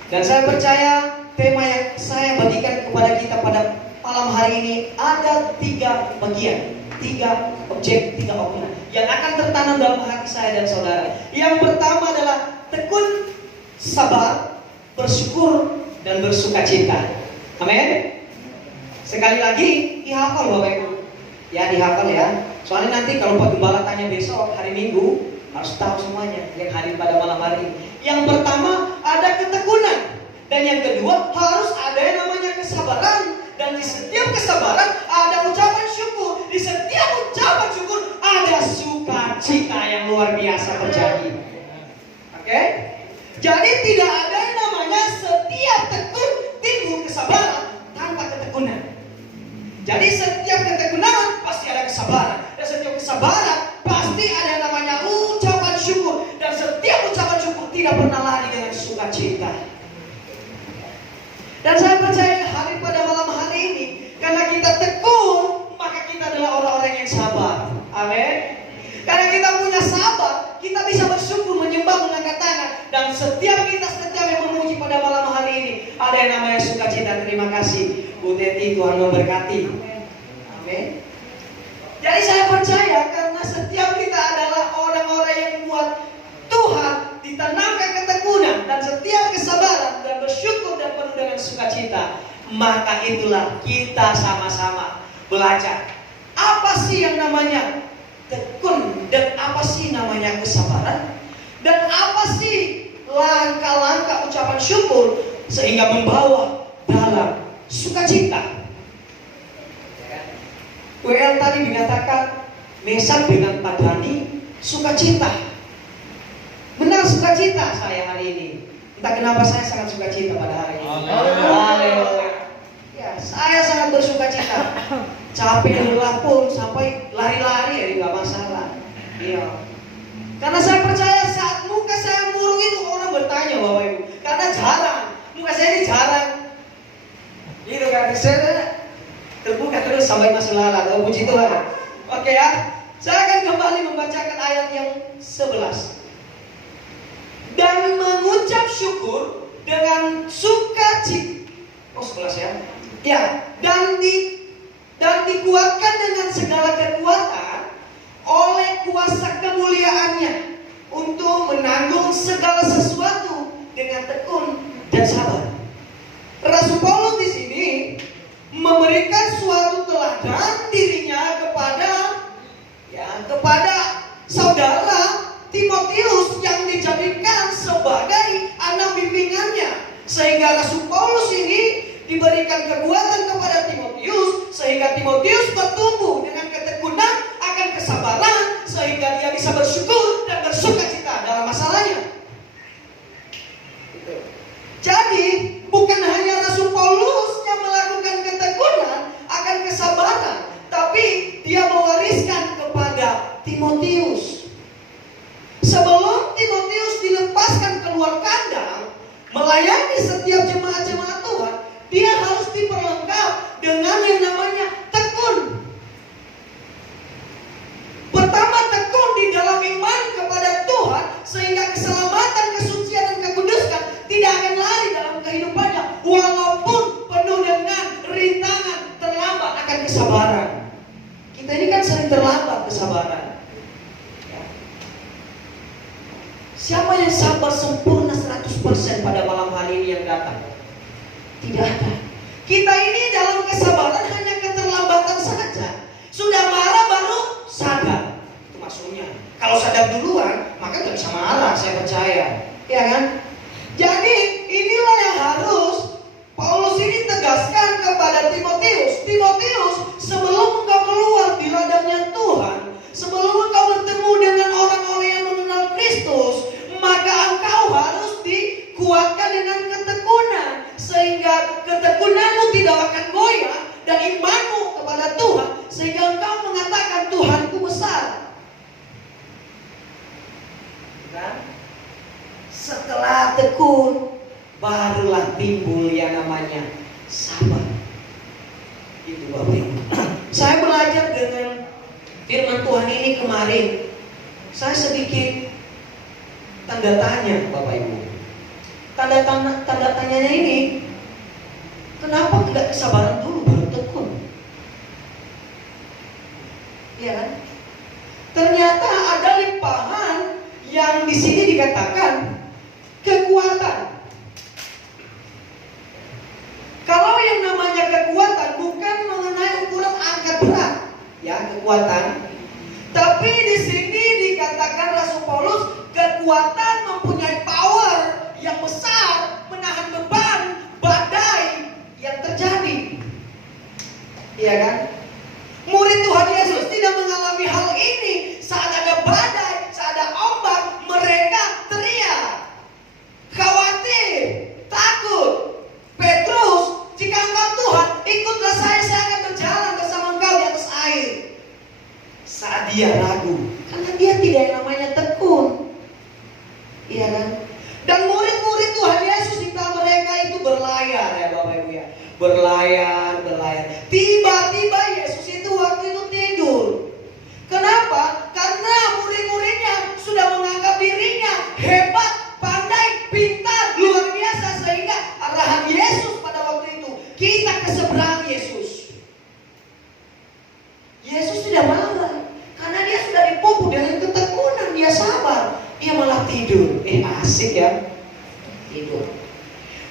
Dan saya percaya tema yang saya bagikan kepada kita pada malam hari ini ada 3 bagian, 3 objek, 3 opini yang akan tertanam dalam hati saya dan saudara. Yang pertama adalah tekun, sabar, bersyukur, dan bersukacita. Amin. Sekali lagi dihafal Bapak Ibu. Ya, dihafal ya. Soalnya nanti kalau Pak Gembala tanya besok hari Minggu, harus tahu semuanya yang hadir pada malam hari ini. Yang pertama ada ketekunan, dan yang kedua harus ada yang namanya kesabaran. Dan di setiap kesabaran ada ucapan syukur. Di setiap ucapan syukur ada sukacita yang luar biasa terjadi. Oke? Jadi tidak ada yang namanya setiap tekun timbul kesabaran tanpa ketekunan. Jadi setiap ketekunan pasti ada kesabaran. Dan setiap kesabaran pasti ada yang namanya ucapan syukur. Dan setiap ucapan syukur tidak pernah lari dengan sukacita. Dan saya percaya hari pada malam hari ini, karena kita tekun, maka kita angkat tangan. Dan setiap yang memuji pada malam hari ini, ada yang namanya sukacita. Terima kasih Bu Teti, Tuhan memberkati. Amin. Jadi saya percaya karena setiap kita adalah orang-orang yang buat Tuhan ditanamkan ketekunan dan setiap kesabaran dan bersyukur dan penuh dengan sukacita, maka itulah kita sama-sama belajar apa sih yang namanya tekun dan apa sih namanya kesabaran dan apa sih langkah-langkah ucapan syukur sehingga membawa dalam sukacita. WL tadi mengatakan Mesak dengan Padani sukacita. Benar, sukacita saya hari ini. Entah kenapa saya sangat sukacita pada hari ini. Haleluya. Ya, saya sangat bersukacita. Capek lelah pun sampai lari-lari ya nggak masalah. Iya. Karena saya percaya saat muka saya murung itu orang bertanya Bapak Ibu. Karena jarang, muka saya ini jarang. Gitu kan, saya terbuka terus sampai masuk lalat. Oh, puji Tuhan. Oke ya, saya akan kembali membacakan ayat yang 11. Dan mengucap syukur dengan sukacita. Oh, 11 ya. Ya, dan dikuatkan dengan segala kekuatan oleh kuasa kemuliaannya untuk menanggung segala sesuatu dengan tekun dan sabar. Rasul Paulus di sini memberikan suatu teladan dirinya kepada saudara Timotius yang dijadikan sebagai anak bimbingannya, sehingga Rasul Paulus ini diberikan kekuatan kepada Timotius sehingga Timotius bertumbuh dengan ketekunan akan kesabaran sehingga dia bisa bersyukur dan bersukacita dalam masalahnya. Jadi bukan hanya Rasul Paulus yang melakukan ketekunan akan kesabaran, tapi dia mewariskan kepada Timotius. Sebelum Timotius dilepaskan keluar kandang melayani setiap jemaat-jemaat Tuhan, dia harus diperlengkap dengan yang namanya tekun. Pertama, tekun di dalam iman kepada Tuhan sehingga keselamatan, kesucian dan kekudusan tidak akan lari dalam kehidupannya walaupun penuh dengan rintangan, terlambat akan kesabaran. Kita ini kan sering terlambat kesabaran. Siapa yang sabar sempurna 100% pada malam hari ini yang datang? Tidak ada. Kita ini dalam kesabaran hanya keterlambatan saja. Sudah marah baru sadar. Itu maksudnya. Kalau sadar duluan, maka nggak bisa marah, saya percaya. Ya kan? Jadi inilah yang harus Paulus ini tegaskan kepada Timotius. Timotius, sebelum engkau keluar di ladangnya Tuhan, sebelum engkau bertemu dengan orang-orang yang mengenal Kristus, maka engkau harus dikuatkan dengan ketekunan sehingga ketekunanmu tidak akan goyah dan imanmu kepada Tuhan sehingga engkau mengatakan Tuhanku besar. Kan? Setelah tekun barulah timbul yang namanya sabar. Itu Bapak Ibu. Saya belajar dengan firman Tuhan ini kemarin. Saya sedikit tanda tanya Bapak Ibu. Tanda tanyanya ini, kenapa tidak kesabaran dulu baru tekun? Iya kan? Ternyata ada limpahan yang di sini dikatakan kekuatan. Kalau yang namanya kekuatan bukan mengenai ukuran angkat berat, ya kekuatan. Tapi di sini dikatakan Rasul Paulus kekuatan mempunyai power yang besar menahan beban badai yang terjadi. Iya kan? Murid Tuhan Yesus tidak mengalami hal ini. Saat ada badai, saat ada ombak, mereka teriak, khawatir, takut. Petrus, jika engkau Tuhan, ikutlah saya akan berjalan bersama engkau di atas air. Saat dia ragu, karena dia tidak yang namanya tekun. Iya kan? Dan murid-murid Tuhan Yesus kita mereka itu berlayar ya Bapak Ibu ya. Berlayar. Tiba-tiba Yesus itu waktu itu tidur. Kenapa? Karena murid-muridnya sudah menganggap dirinya hebat, malah tidur. Asik ya. Tidur.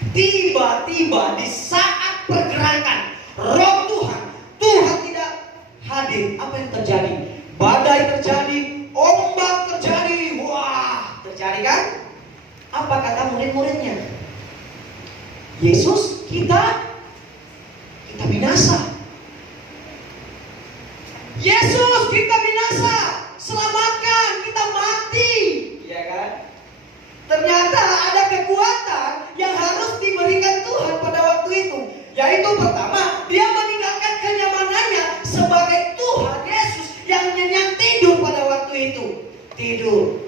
Tiba-tiba di saat pergerakan Roh Tuhan tidak hadir. Apa yang terjadi? Badai terjadi, ombak terjadi. Wah, terjadi kan? Apa kata murid-muridnya? Yesus, kita binasa. Yesus, kita binasa. Selamatkan, kita mati. Iya kan? Ternyata ada kekuatan yang harus diberikan Tuhan pada waktu itu. Yaitu pertama, dia meninggalkan kenyamanannya sebagai Tuhan Yesus yang nyenyak tidur pada waktu itu. Tidur.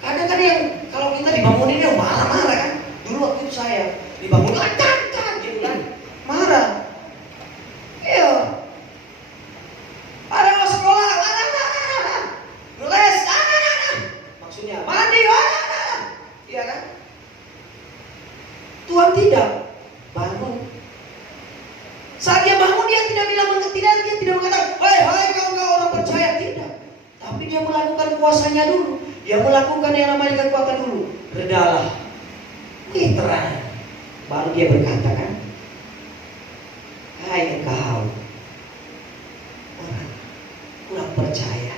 Kadang-kadang yang kalau kita dibangunin dia marah-marah kan. Dulu waktu itu saya dibangun kan gitu kan. Marah. Iya. Ayo sekolah, les, maksudnya mandi, iya kan? Tuhan tidak bangun. Saat dia bangun dia tidak bilang tidak, dia tidak mengatakan, hai kau orang percaya, tidak. Tapi dia melakukan kuasanya dulu. Dia melakukan yang namanya kekuatan dulu. Redalah, terang. Baru dia berkata kan, hai engkau orang kurang percaya.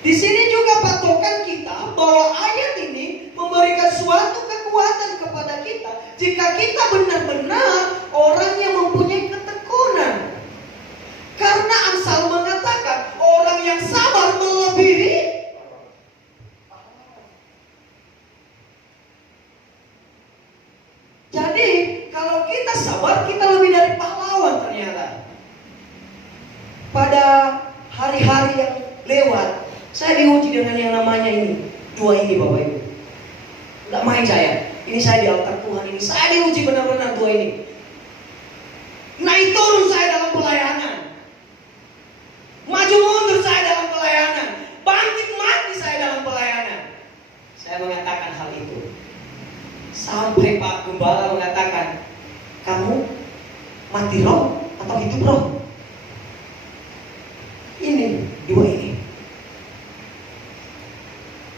Di sini juga patokan kita bahwa ayat ini memberikan suatu kekuatan kepada kita jika kita benar-benar orang yang mempunyai ketekunan. Karena Amsal mengatakan orang yang sabar melebihi. Jadi kalau kita sabar, kita lebih dari pahlawan ternyata. Pada hari-hari yang lewat, saya diuji dengan yang namanya ini. Dua ini Bapak Ibu. Gak main saya. Ini saya di altar Tuhan ini. Saya diuji benar-benar dua ini. Naik turun saya dalam pelayanan. Maju mundur saya dalam pelayanan. Bangkit mati saya dalam pelayanan. Saya mengatakan hal itu. Sampai Pak Gembala mengatakan, kamu mati roh atau hidup roh? Ini, dua ini.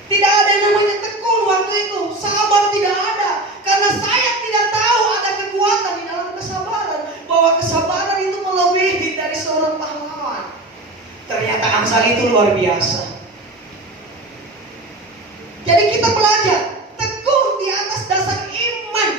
Tidak ada yang namanya tekun waktu itu. Sabar tidak ada. Karena saya tidak tahu ada kekuatan di dalam kesabaran. Bahwa kesabaran itu melebihi dari seorang pahlawan. Ternyata Amsal itu luar biasa. Jadi kita belajar tekun di atas dasar iman.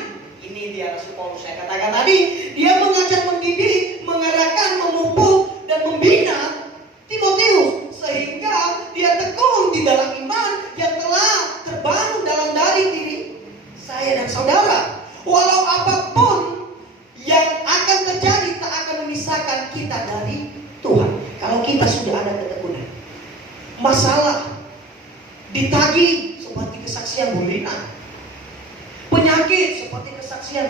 Ini dia Rasul Paulus saya katakan tadi. Dia mengajar, mendidik, mengarahkan, memupuk, dan membina Timotius. Sehingga dia tekun di dalam iman yang telah terbangun dalam dari diri saya dan saudara. Walau apapun yang akan terjadi tak akan memisahkan kita dari Tuhan. Kalau kita sudah ada ketekunan. Masalah ditagih seperti kesaksian Bu Lina. Penyakit seperti kesaksian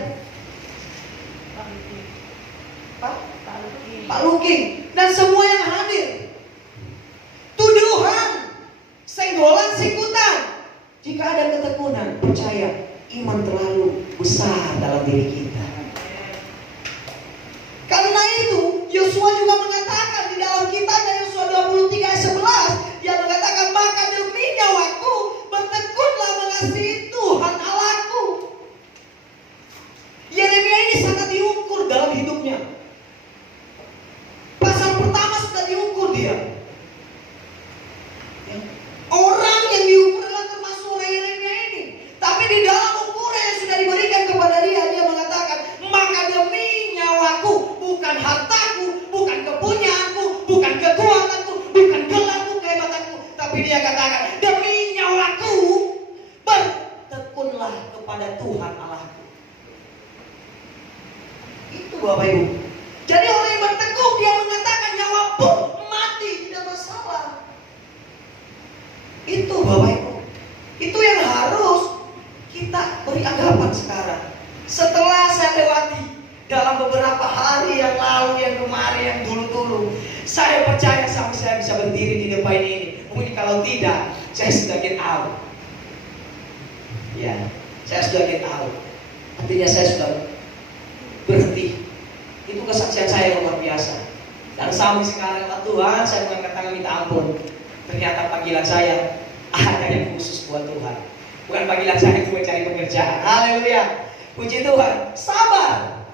Pak Luking dan semua yang hadir. Tuduhan, senggolan, singkutan. Jika ada ketekunan, percaya iman terlalu besar dalam diri kita. Karena itu Yosua juga mengatakan di dalam kitabnya Yosua 23 ayat 11, dia mengatakan, maka demi nyawaku bertekunlah mengasihi Tuhan Allahku. Yeremia ini sangat diukur dalam hidupnya. Pasal pertama sudah diukur dia. Orang yang diukur adalah termasuk orang Yeremia ini. Tapi di dalam ukuran yang sudah diberikan kepada dia, dia mengatakan, maka demi nyawaku, bukan hartaku, bukan kepunyaanku, bukan kekuatanku, bukan gelarku, kehebatanku, tapi dia katakan, demi nyawaku, bertekunlah kepada Tuhan Allahku. Itu Bapak Ibu. Jadi orang yang bertekun, dia mengatakan nyawa pun mati, tidak masalah. Itu Bapak Ibu. Itu yang harus kita beri anggapan sekarang. Setelah saya lewati dalam beberapa hari yang lalu, yang kemarin, yang dulu-dulu, saya percaya sampai saya bisa berdiri di depan ini. Mungkin kalau tidak, saya sudah get out. Ya, saya sudah get out. Artinya saya sudah berhenti. Itu kesaksian saya yang luar biasa. Dan sampai sekarang Tuhan, saya mengangkat tangan minta ampun. Ternyata panggilan saya Ada yang khusus buat Tuhan. Bukan panggilan saya itu mencari pekerjaan. Haleluya. Puji Tuhan. Sabar.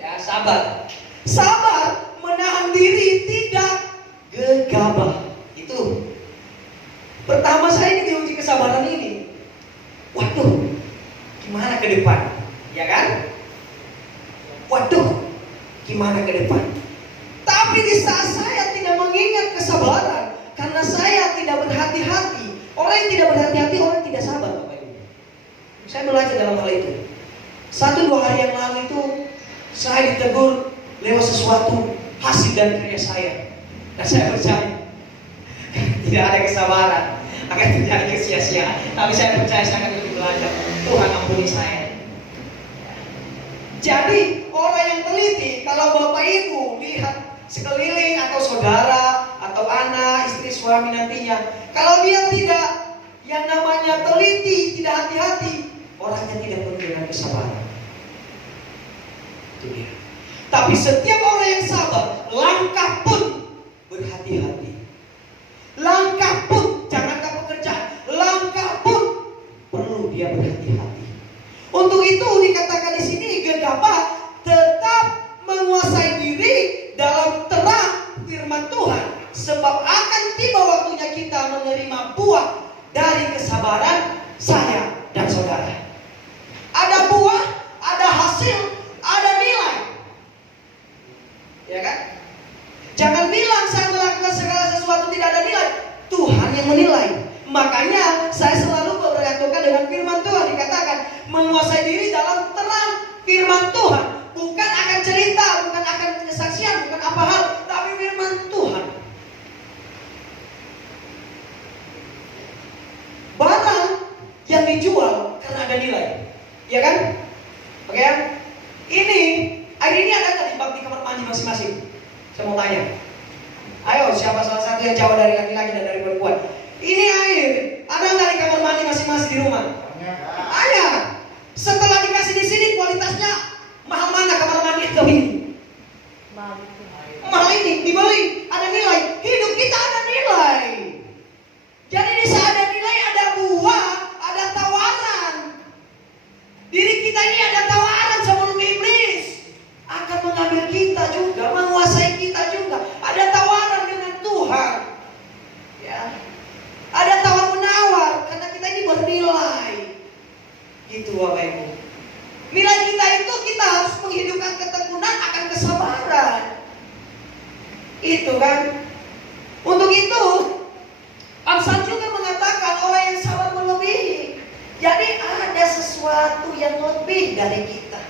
Ya, sabar. Sabar menahan diri tidak gegabah. Itu. Pertama saya ini diuji kesabaran ini. Waduh, gimana ke depan? Ya kan? Waduh, gimana ke depan? Tapi di saat saya tidak mengingat kesabaran, karena saya tidak berhati-hati. Orang yang tidak berhati-hati, orang yang tidak sabar, Bapak Ibu. Saya belajar dalam hal itu. 1-2 hari yang lalu itu saya ditegur lewat sesuatu hasil dari karya saya. Dan saya percaya tidak ada kesabaran akan terjadi kesia-siaan. Tapi saya percaya saya akan lebih belajar. Tuhan ampuni saya. Jadi orang yang teliti, kalau Bapak Ibu lihat sekeliling atau saudara atau anak, istri, suami nantinya, kalau dia tidak yang namanya teliti, tidak hati-hati, orangnya tidak penuh dengan kesabaran. Itu dia. Tapi setiap orang yang sabar, langkah pun berhati-hati. Langkah pun, jangankan pekerjaan, langkah pun perlu dia berhati-hati. Untuk itu dikatakan di sini gegabah, tetap menguasai diri dalam terang firman Tuhan, sebab akan tiba waktunya kita menerima buah dari kesabaran saya dan saudara. Ada buah, ada hasil, ada nilai. Ya kan? Jangan bilang saya melakukan segala sesuatu tidak ada nilai. Tuhan yang menilai. Makanya saya selalu berkata dengan firman Tuhan, dikatakan menguasai diri dalam terang firman Tuhan. Bukan akan cerita, bukan akan kesaksian, bukan apa hal, tapi firman Tuhan. Barang yang dijual karena ada nilai, ya kan? Oke ya? Ini air ini ada nggak di bak di kamar mandi masing-masing? Saya mau tanya. Ayo, siapa salah satu yang jawab dari laki-laki dan dari perempuan? Ini air ada nggak di kamar mandi masing-masing di rumah? Ada. Setelah dikasih di sini kualitasnya mahal mana kamar mandi itu ini? Mahal ini dibeli, ada nilai. Hidup kita ada nilai. Jadi di saat ada nilai, ada buah, ada tawaran. Diri kita ini ada tawaran sebelum iblis akan mengambil kita juga, menguasai kita juga. Ada tawaran dengan Tuhan. Ya. Ada tawar menawar karena kita ini bernilai. Gitu Bapak Ibu. Nilai kita itu kita harus menghidupkan ketekunan akan kesabaran. Itu kan. Untuk itu Amsal juga mengatakan orang yang sabar melebihi. Jadi ada sesuatu yang lebih dari kita.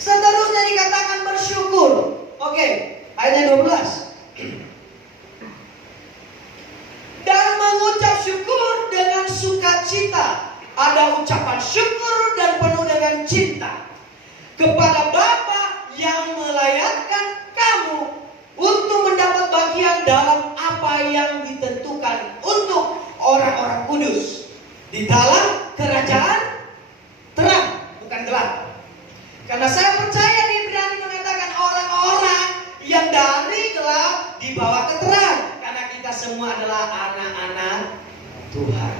Seterusnya dikatakan bersyukur. Oke, ayatnya 12. Dan mengucap syukur dengan sukacita. Ada ucapan syukur dan penuh dengan cinta kepada Bapa yang melayakkan kamu untuk mendapat bagian dalam apa yang ditentukan untuk orang-orang kudus di dalam kerajaan terang, bukan gelap. Karena saya percaya dia berani mengatakan orang-orang yang dari gelap dibawa ke terang, karena kita semua adalah anak-anak Tuhan.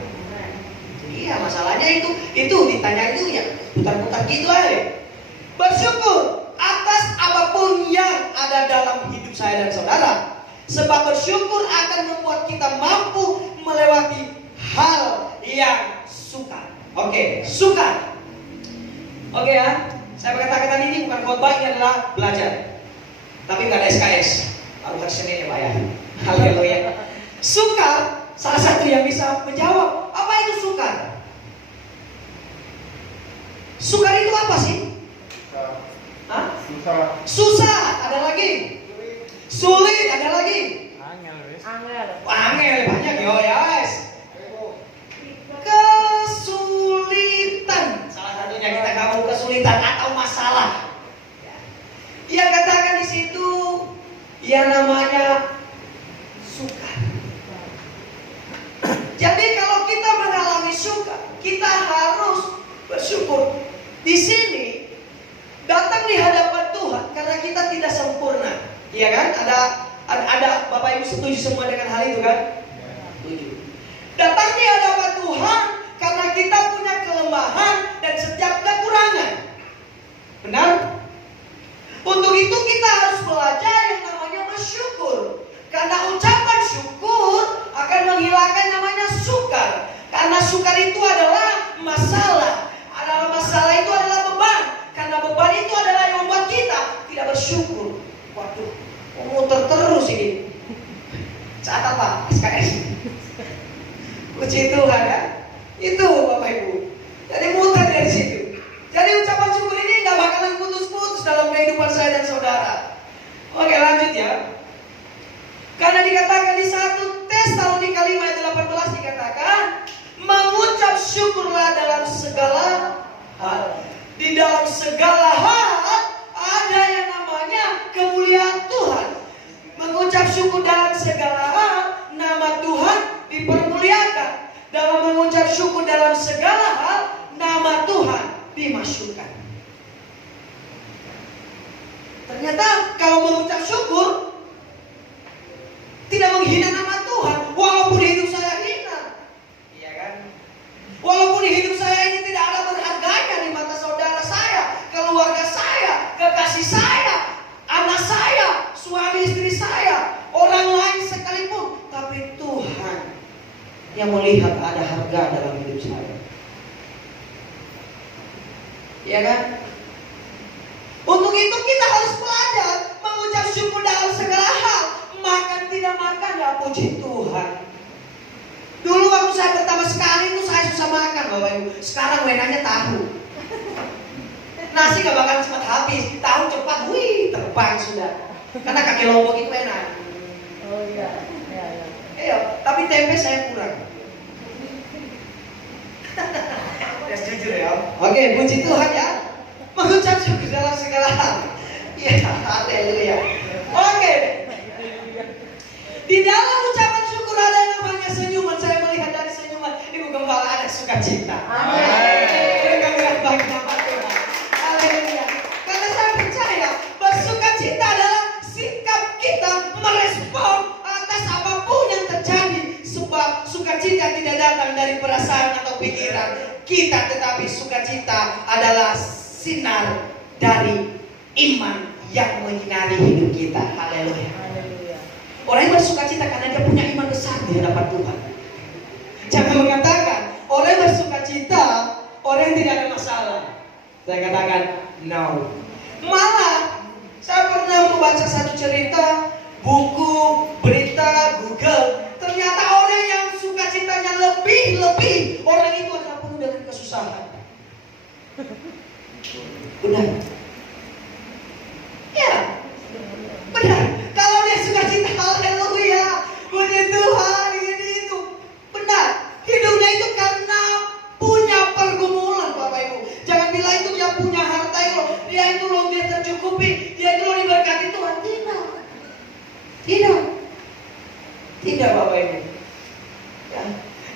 Iya, masalahnya itu ditanya itu ya putar-putar gitu aja. Bersyukur atas apapun yang ada dalam hidup saya dan saudara, sebab bersyukur akan membuat kita mampu melewati hal yang sukar. Oke, sukar. Oke ya, saya berkata-kata ini bukan khotbah, ini adalah belajar. Tapi nggak ada SKS, baru hari Senin ya Pak ya. Haleluya. Sukar, salah satu yang bisa menjawab, apa itu sukar? Sukar itu apa sih? Hah? Susah, ada lagi. Sulit, ada lagi. Angel, banyak ya guys. Kesulitan, salah satunya kita kamu kesulitan atau masalah. Ia katakan di situ, yang namanya sukar. Jadi kalau kita mengalami sukar, kita harus bersyukur. Di sini datang di hadapan Tuhan karena kita tidak sempurna, iya kan? Ada Bapak Ibu setuju semua dengan hal itu kan? Setuju. Datang Besarnya hadapan Tuhan karena kita punya kelemahan dan setiap kekurangan. Benar? Untuk itu kita harus belajar yang namanya bersyukur. Karena ucapan syukur akan menghilangkan namanya sukar. Karena sukar itu adalah masalah. Masalah itu adalah beban. Karena beban itu adalah yang membuat kita tidak bersyukur. Waduh, muter terus ini. Catat Pak, SKS. Puji Tuhan ya. Itu Bapak Ibu. Jadi muter dari situ. Jadi ucapan syukur ini nggak bakalan putus-putus dalam kehidupan saya dan saudara. Oke, lanjut ya. Karena dikatakan di 1 Tesalonika 5 ayat 18 dikatakan, mengucap syukurlah dalam segala hal. Di dalam segala hal ada yang namanya kemuliaan Tuhan. Mengucap syukur dalam segala hal, nama Tuhan dipermuliakan. Dalam mengucap syukur dalam segala hal, nama Tuhan dimasyurkan. Ternyata kalau mengucap syukur tidak menghina nama Tuhan, walaupun hidup saya hina, iya kan? Walaupun hidup saya ini tidak ada berharganya di mata saudara saya, keluarga saya, kekasih saya, anak saya, suami istri saya, orang lain sekalipun, tapi Tuhan yang melihat ada harga dalam hidup saya. Iya kan? Untuk itu kita harus belajar mengucap syukur dalam segala hal. Makan tidak makan ya puji Tuhan. Dulu waktu saya pertama sekali itu saya susah makan Bapak Ibu. Sekarang wenanya tahu. Nasi gak bakal cepat habis, tahu cepat, wih terbang sudah. Karena kaki lombok itu enak. Oh iya. Iya, tapi tempe saya kurang. Ya jujur ya. Oke, puji Tuhan ya. Mengucap syukur dalam segala hal. Ya, haleluya. Oke. Di dalam ucapan syukur ada yang namanya senyuman. Saya melihat dari senyuman Ibu Gembala ada sukacita. Amin. Kami bagi nama Tuhan. Haleluya. Karena saya percaya bersukacita adalah sikap kita merespon atas apapun yang terjadi. Sebab sukacita tidak datang dari perasaan atau pikiran kita, tetapi sukacita adalah sinar dari iman yang menyinari hidup kita. Haleluya. Orang yang bersukacita karena dia punya iman besar di hadapan Tuhan. Jangan mengatakan orang yang bersukacita orang yang tidak ada masalah. Saya katakan no. Malah saya pernah membaca satu cerita, buku, berita, Google. Ternyata orang yang sukacitanya lebih orang itu adalah penuh dengan kesusahan. Benar. Ya, benar. Kalau dia sukacita, haleluya, puji Tuhan, ini itu benar. Hidupnya itu karena punya pergumulan, Bapak Ibu. Jangan bilang itu dia punya harta itu, dia itu loh dia tercukupi, dia itu loh diberkati Tuhan. Tidak, Bapak Ibu. Ya.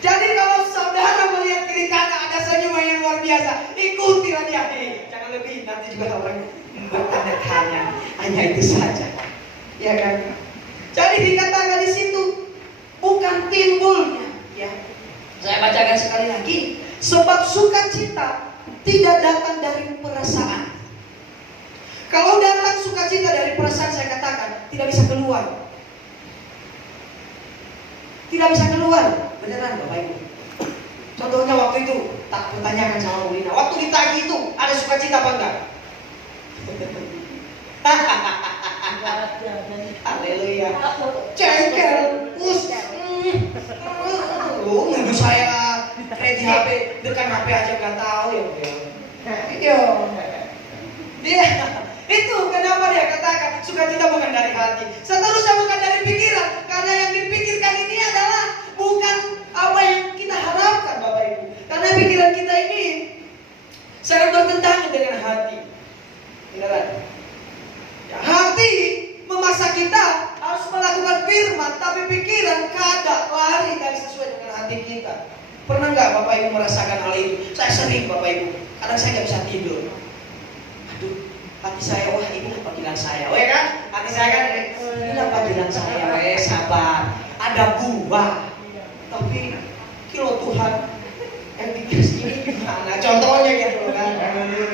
Jadi kalau saudara melihat kiri kanan ada senyuman yang luar biasa, ikutilah dia. Jangan lebih, nanti juga orang bertanda tanya. Hanya itu saja. Ya kan? Jadi dikatakan di situ bukan timbulnya, ya. Saya bacakan sekali lagi. Sebab sukacita tidak datang dari perasaan. Kalau datang sukacita dari perasaan, saya katakan tidak bisa keluar. Tidak bisa keluar. Beneran Bapak Ibu. Contohnya waktu itu tak bertanyakan sama Bu Lina, waktu ditagih itu ada sukacita apa enggak? Haleluya. Cengkel. Nunggu saya kredit HP, dekat HP aja nggak tahu ya. Dia itu kenapa dia katakan sukacita bukan dari hati. Seterusnya bukan dari pikiran, karena yang dipikirkan ini adalah bukan apa yang kita harapkan, Bapak Ibu. Karena pikiran kita ini sangat bertentangan dengan hati. Beneran. Ya, hati memaksa kita harus melakukan firman, tapi pikiran kadang lari dari sesuai dengan hati kita. Pernah nggak Bapak Ibu merasakan hal itu? Saya sering Bapak Ibu. Kadang saya nggak bisa tidur. Aduh, hati saya, wah ini panggilan saya, weh kan? Hati saya kan, ini panggilan saya, weh sabar. Ada buah, tapi loh Tuhan, yang dikasih ini gimana? Contohnya gitu loh kan.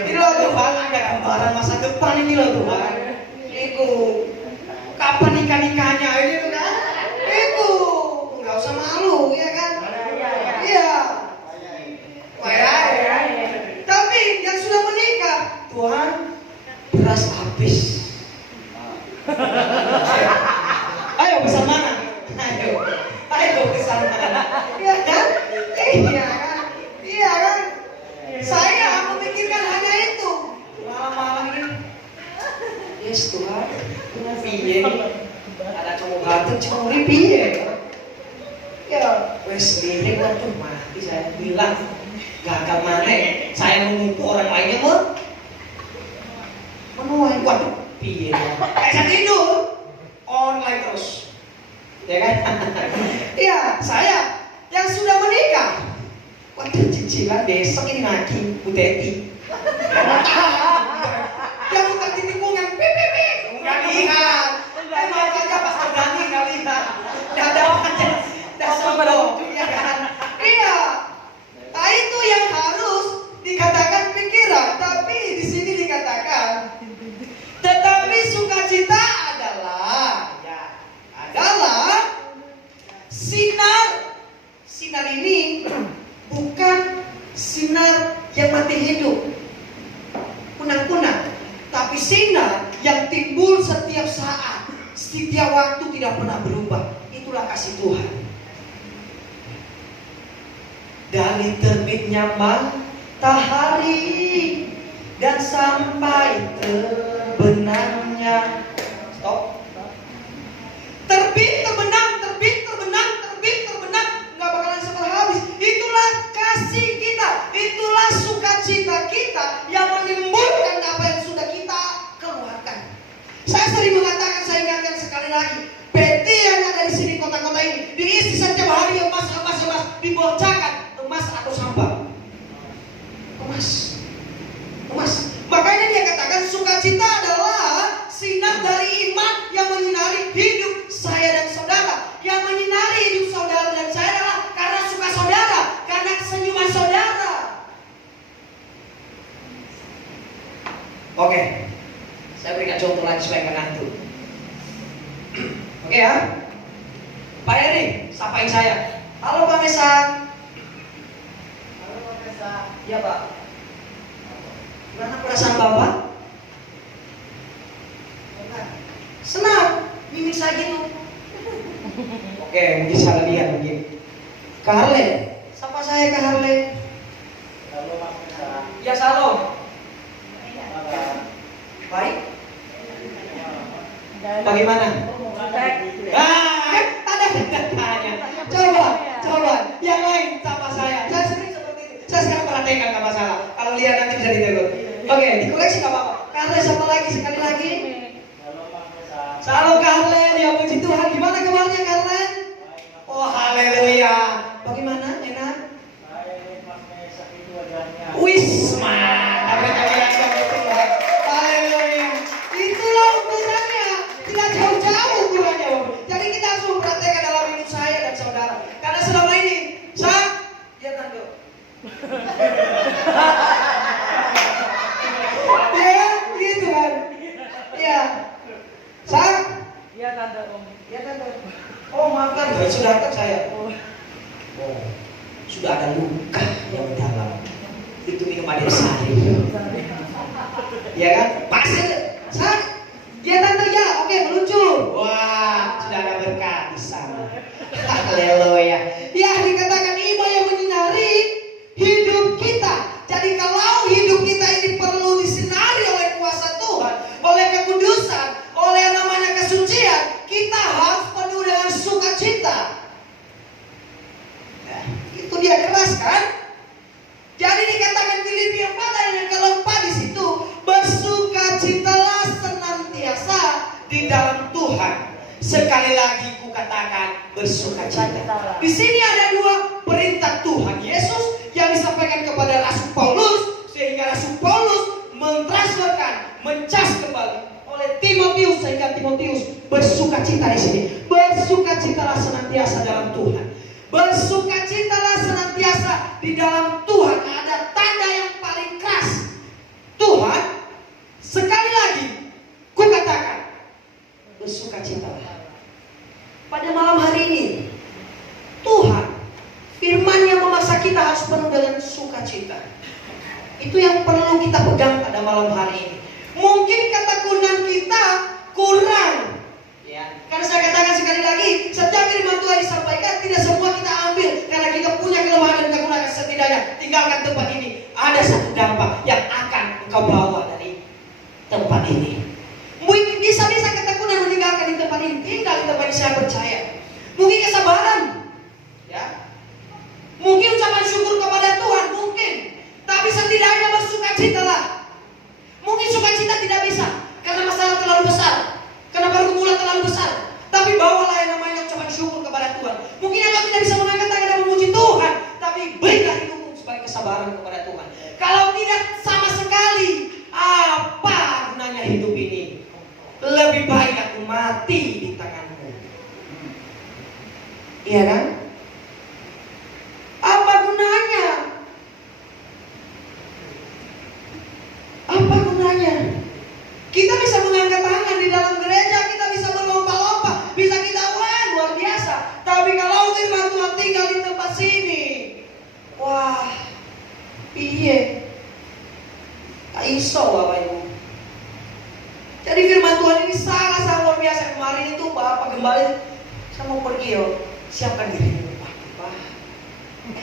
Ini loh Tuhan, ada gambaran masa depan ini loh Tuhan. Itu kapan nikah-nikahnya ini kan? Itu nggak usah malu ya kan? Iya. Tapi yang sudah menikah, Tuhan beras habis. Ayo pesan mana? Ayo pesan mana? Iya kan? Iya kan? Saya memikirkan hanya itu. Malam-malam ini, yes Tuhan, Tuhan piye? Ada cowok ganteng, cowok piye? Ya, wes lirik waktu mati saya bilang gagal mana? Saya menunggu orang lainnya menuai, waduh, piye? Saya tidur online terus, ya kan? Iya, saya yang sudah menikah, waduh cicilan besok ini lagi Bu Teti. Yang bukan di tikungan, nggak lihat. Emang aja pas berani nggak lihat. Dadah aja, dasar bodoh, ya kan? Iya. Nah itu yang harus dikatakan pikiran, tapi di sini dikatakan. Tetapi sukacita adalah sinar ini bukan sinar yang mati hidup, punah-punah, tapi sinar yang timbul setiap saat, setiap waktu tidak pernah berubah. Itulah kasih Tuhan. Dari terbitnya matahari dan sampai terbenamnya, stop. Terbit, terbenam, nggak bakalan sampai habis. Itulah kasih kita, itulah sukacita kita yang menimbulkan apa yang sudah kita keluarkan. Saya sering mengatakan, saya ingatkan sekali lagi, peti yang ada di sini kota-kota ini diisi setiap hari emas, dibocakan emas atau sampah. Emas. Makanya dia katakan sukacita adalah sinar dari iman yang menyinari hidup saya dan saudara. Yang menyinari hidup saudara dan saya adalah karena suka saudara, karena senyuman saudara. Oke, saya berikan contoh lagi supaya nggak ngantuk. Oke ya, Pak Eri, sapain saya. Halo Pak Mesak. Iya Pak. Gimana perasaan Bapak? Senang, mimik saya gitu. Oke, mungkin salah lihat mungkin. Kak Harle, siapa saya Kak Harle? Halo Mas Mesak. Ya Salom. Baik. Bagaimana? Ada tanya. Coba. Yang lain sama saya. Saya sering seperti itu. Saya sekarang perhatikan nggak masalah. Kalau lihat nanti bisa ditegur. Oke, dikoleksi nggak apa-apa. Karle siapa lagi? Sekali lagi. Halo Mas Mesak. Salam Karle, ya puji Tuhan. Gimana kabarnya Karle? Oh haleluya. Bagaimana? Enak? Baik, Mas Mesak itu wajahnya. Wis, mantap. Haleluya. Itulah ukurannya. Tidak jauh-jauh ukurannya. Jadi kita harus memperhatikan dalam hidup saya dan saudara. Karena selama ini, ya tante. Ya, gitu kan. Iya. Iya tante Om. Ya tante. Oh maafkan, sudah datang saya. Oh, sudah ada luka yang dalam. Itu minum air sari. Ya kan? Pasti. Ya tante ya, oke meluncur. Wah, sudah ada berkat di sana. Haleluya. Ya dikatakan iman yang menyinari hidup kita. Jadi kalau hidup kita ini perlu disinari oleh kuasa Tuhan, oleh kekudusan, oleh namanya kesucian, kita harus penuh dengan sukacita. Nah, itu dia keras kan? Jadi dikatakan Filipi 4 ayat yang keempat di situ, bersukacitalah senantiasa di dalam Tuhan. Sekali lagi kukatakan bersukacita. Di sini ada dua perintah Tuhan Yesus yang disampaikan kepada Rasul Paulus, sehingga Rasul Paulus mentransferkan, mencas kembali oleh Timotius, sehingga Timotius bersukacita di sini. Bersukacitalah senantiasa dalam Tuhan. Bersukacitalah senantiasa di dalam Tuhan. Ada tanda yang paling keras. Tuhan, sekali lagi kukatakan, bersukacitalah. Pada malam hari ini, Tuhan, firman-Nya memaksa kita harus penuh dengan sukacita. Itu yang perlu kita pegang pada malam hari ini. Mungkin ketekunan kita kurang. Ya, karena saya katakan sekali lagi, setiap firman Tuhan disampaikan tidak semua kita ambil karena kita punya kelemahan dan kekurangan. Setidaknya tinggalkan tempat ini. Ada satu dampak yang akan engkau bawa dari tempat ini. Mungkin bisa-bisa ketekunan meninggalkan di tempat ini. Tinggal di tempat ini, saya percaya. Mungkin kesabaran, ya. Mungkin ucapan syukur kepada Tuhan, mungkin. Tapi setidaknya bersukacitalah. Mungkin sukacita tidak bisa karena masalah terlalu besar, karena pergumulan terlalu besar. Tapi bawalah yang namanya ucapan syukur kepada Tuhan. Mungkin engkau tidak bisa mengangkat tangan dan memuji Tuhan, tapi berilah hidupmu sebagai kesabaran kepada Tuhan. Kalau tidak sama sekali, apa gunanya hidup ini? Lebih baik aku mati di tanganmu. Iya kan? Apa gunanya? Apa gunanya? Kita bisa mengangkat tangan di dalam gereja, kita bisa berlomba-lomba, bisa kita wah luar biasa. Tapi kalau firman Tuhan tinggal di tempat sini, wah, piye? Tak iso Bapak Ibu. Jadi firman Tuhan ini sangat-sangat luar biasa. Kemarin itu Bapak Gembala, saya mau pergi yo, siapkan diri. Wah,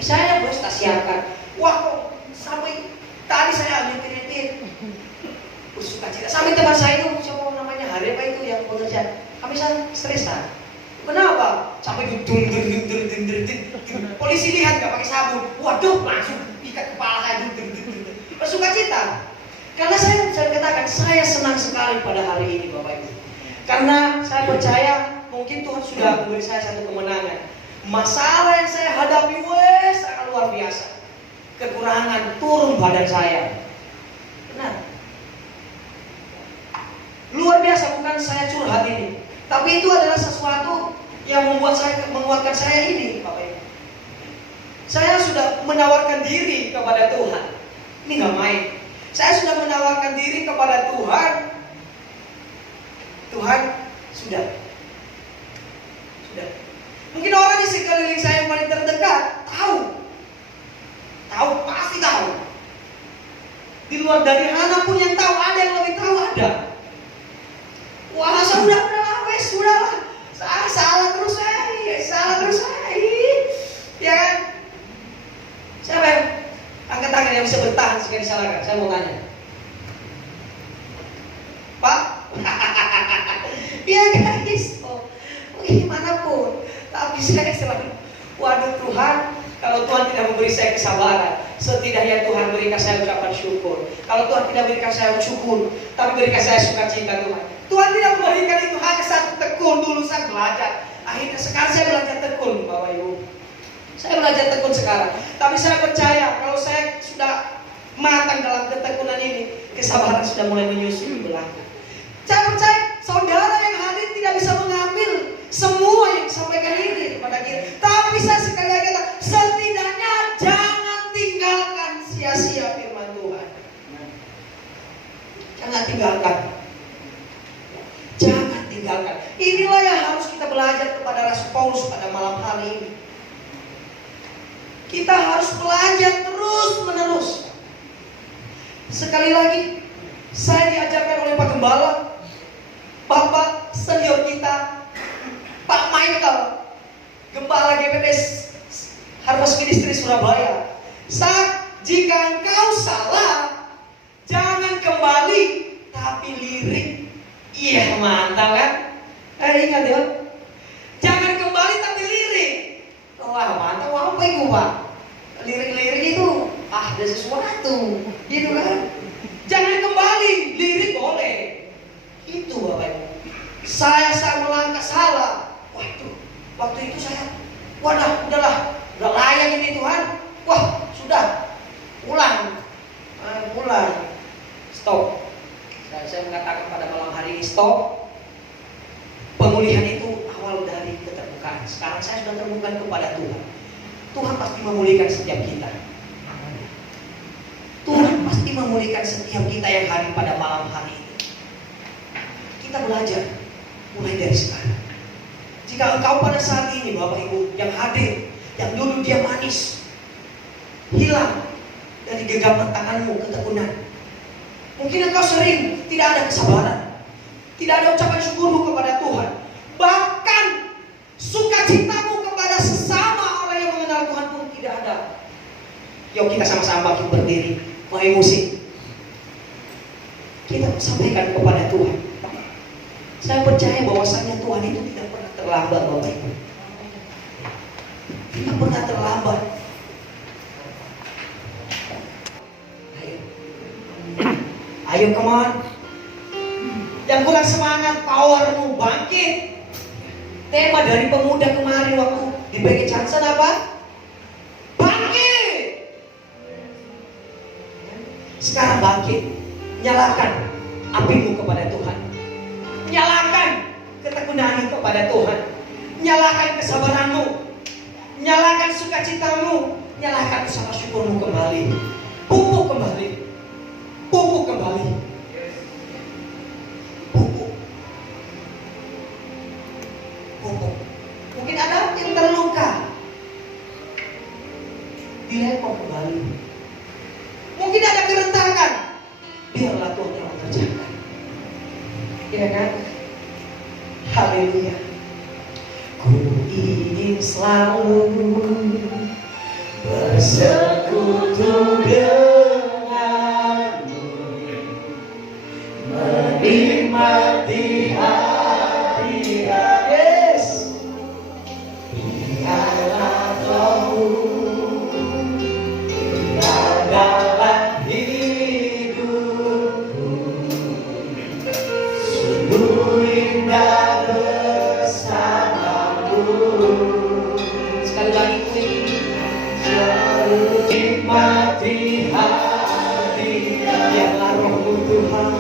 saya bos tak siapkan. Wah kok sampai tadi saya nyetir bersukacita. Sampai teman saya itu siapa namanya Hari apa itu yang bekerja. Kami sangat stres lah. Kenapa? Sampai dung. Polisi lihat nggak pakai sabun. Waduh, langsung ikat kepala saya dung. Bersukacita. Karena saya katakan saya senang sekali pada hari ini Bapak Ibu. Karena saya percaya mungkin Tuhan sudah memberi saya satu kemenangan. Masalah yang saya hadapi sangat luar biasa. Kekurangan turun badan saya. Benar. Luar biasa, bukan saya curhat ini. Tapi itu adalah sesuatu yang menguatkan saya ini, Bapak Ibu. Saya sudah menawarkan diri kepada Tuhan. Ini nggak main. Saya sudah menawarkan diri kepada Tuhan. Tuhan sudah. Mungkin orang di sekeliling saya yang paling terdekat tahu, pasti tahu. Di luar dari anak pun yang tahu, ada yang lebih tahu ada. Wah, sudahlah. Salah terus saya. Ya kan? Siapa yang angkat tangan yang bisa bertahan jika disalahkan? Saya mau tanya. Pak? Ya guys, gimana pun. Tapi saya selalu, waduh Tuhan, kalau Tuhan tidak memberi saya kesabaran, setidaknya Tuhan berikan saya ucapan syukur. Kalau Tuhan tidak berikan saya syukur, tapi berikan saya sukacita Tuhan. Tuhan tidak memberikan itu hanya satu tekun. Dulu saya belajar, akhirnya sekarang saya belajar tekun, Bapak Ibu. Saya belajar tekun sekarang. Tapi saya percaya kalau saya sudah matang dalam ketekunan ini, kesabaran sudah mulai menyusul di belakang. Saya percaya saudara yang hadir tidak bisa mengambil semua yang disampaikan ini kepada kita. Tapi saya sekali lagi kata, setidaknya jangan tinggalkan sia-sia firman Tuhan. Jangan tinggalkan. Inilah yang harus kita belajar kepada Rasul Paulus pada malam hari ini. Kita harus belajar terus-menerus. Sekali lagi, saya diajarkan oleh Pak Gembala, Bapak senior kita, Pak Michael, Gembala GPPS Harvest Ministry Surabaya. Jika engkau salah, jangan kembali, tapi lirik. Iya, mantap kan? Ingat ya, jangan kembali tapi lirik. Wah, mantap. Apa itu Pak? Lirik-lirik itu ada sesuatu, gitu kan? Jangan kembali, lirik boleh. Itu Bapak Ibu. Saya melangkah salah. Waktu itu saya, udahlah, udah layak ini Tuhan. Wah, sudah, pulang, stop. Saya mengatakan pada malam hari ini stop. Pemulihan itu awal dari keterbukaan. Sekarang saya sudah terbuka kepada Tuhan. Tuhan pasti memulihkan setiap kita. Tuhan pasti memulihkan setiap kita yang hadir pada malam hari ini. Kita belajar mulai dari sekarang. Jika engkau pada saat ini Bapak Ibu yang hadir, yang dulu dia manis, hilang dari genggaman tanganmu ketekunan. Mungkin engkau sering tidak ada kesabaran, tidak ada ucapan syukurmu kepada Tuhan. Bahkan sukacitamu kepada sesama orang yang mengenal Tuhan pun tidak ada. Yuk kita sama-sama bangkit berdiri, main musik. Kita sampaikan kepada Tuhan. Saya percaya bahwasanya Tuhan itu tidak pernah terlambat, Bapak Ibu. Tidak pernah terlambat. Ayo come on. Yang kurang semangat, powermu bangkit. Tema dari pemuda kemarin waktu di BG Johnson apa? Bangkit. Sekarang bangkit. Nyalakan apimu kepada Tuhan. Nyalakan ketekunanmu kepada Tuhan. Nyalakan kesabaranmu. Nyalakan sukacitamu. Nyalakan usaha syukurmu kembali. Pupuk kembali. Pupuk kembali. Pupuk. Pupuk. Mungkin ada yang terluka. Dilempar kembali. Mungkin ada kerentakan. Biarlah Tuhan yang mengerjakan. Ya kan? Haleluya. Ku ingin selalu bersekutu denganmu, menikmati hadirat Yesus. Biarlah Rohmu tinggal dalam hidupku, sungguh indah bersamamu. Sekali lagi nikmati hadirat, biarlah Rohmu Tuhan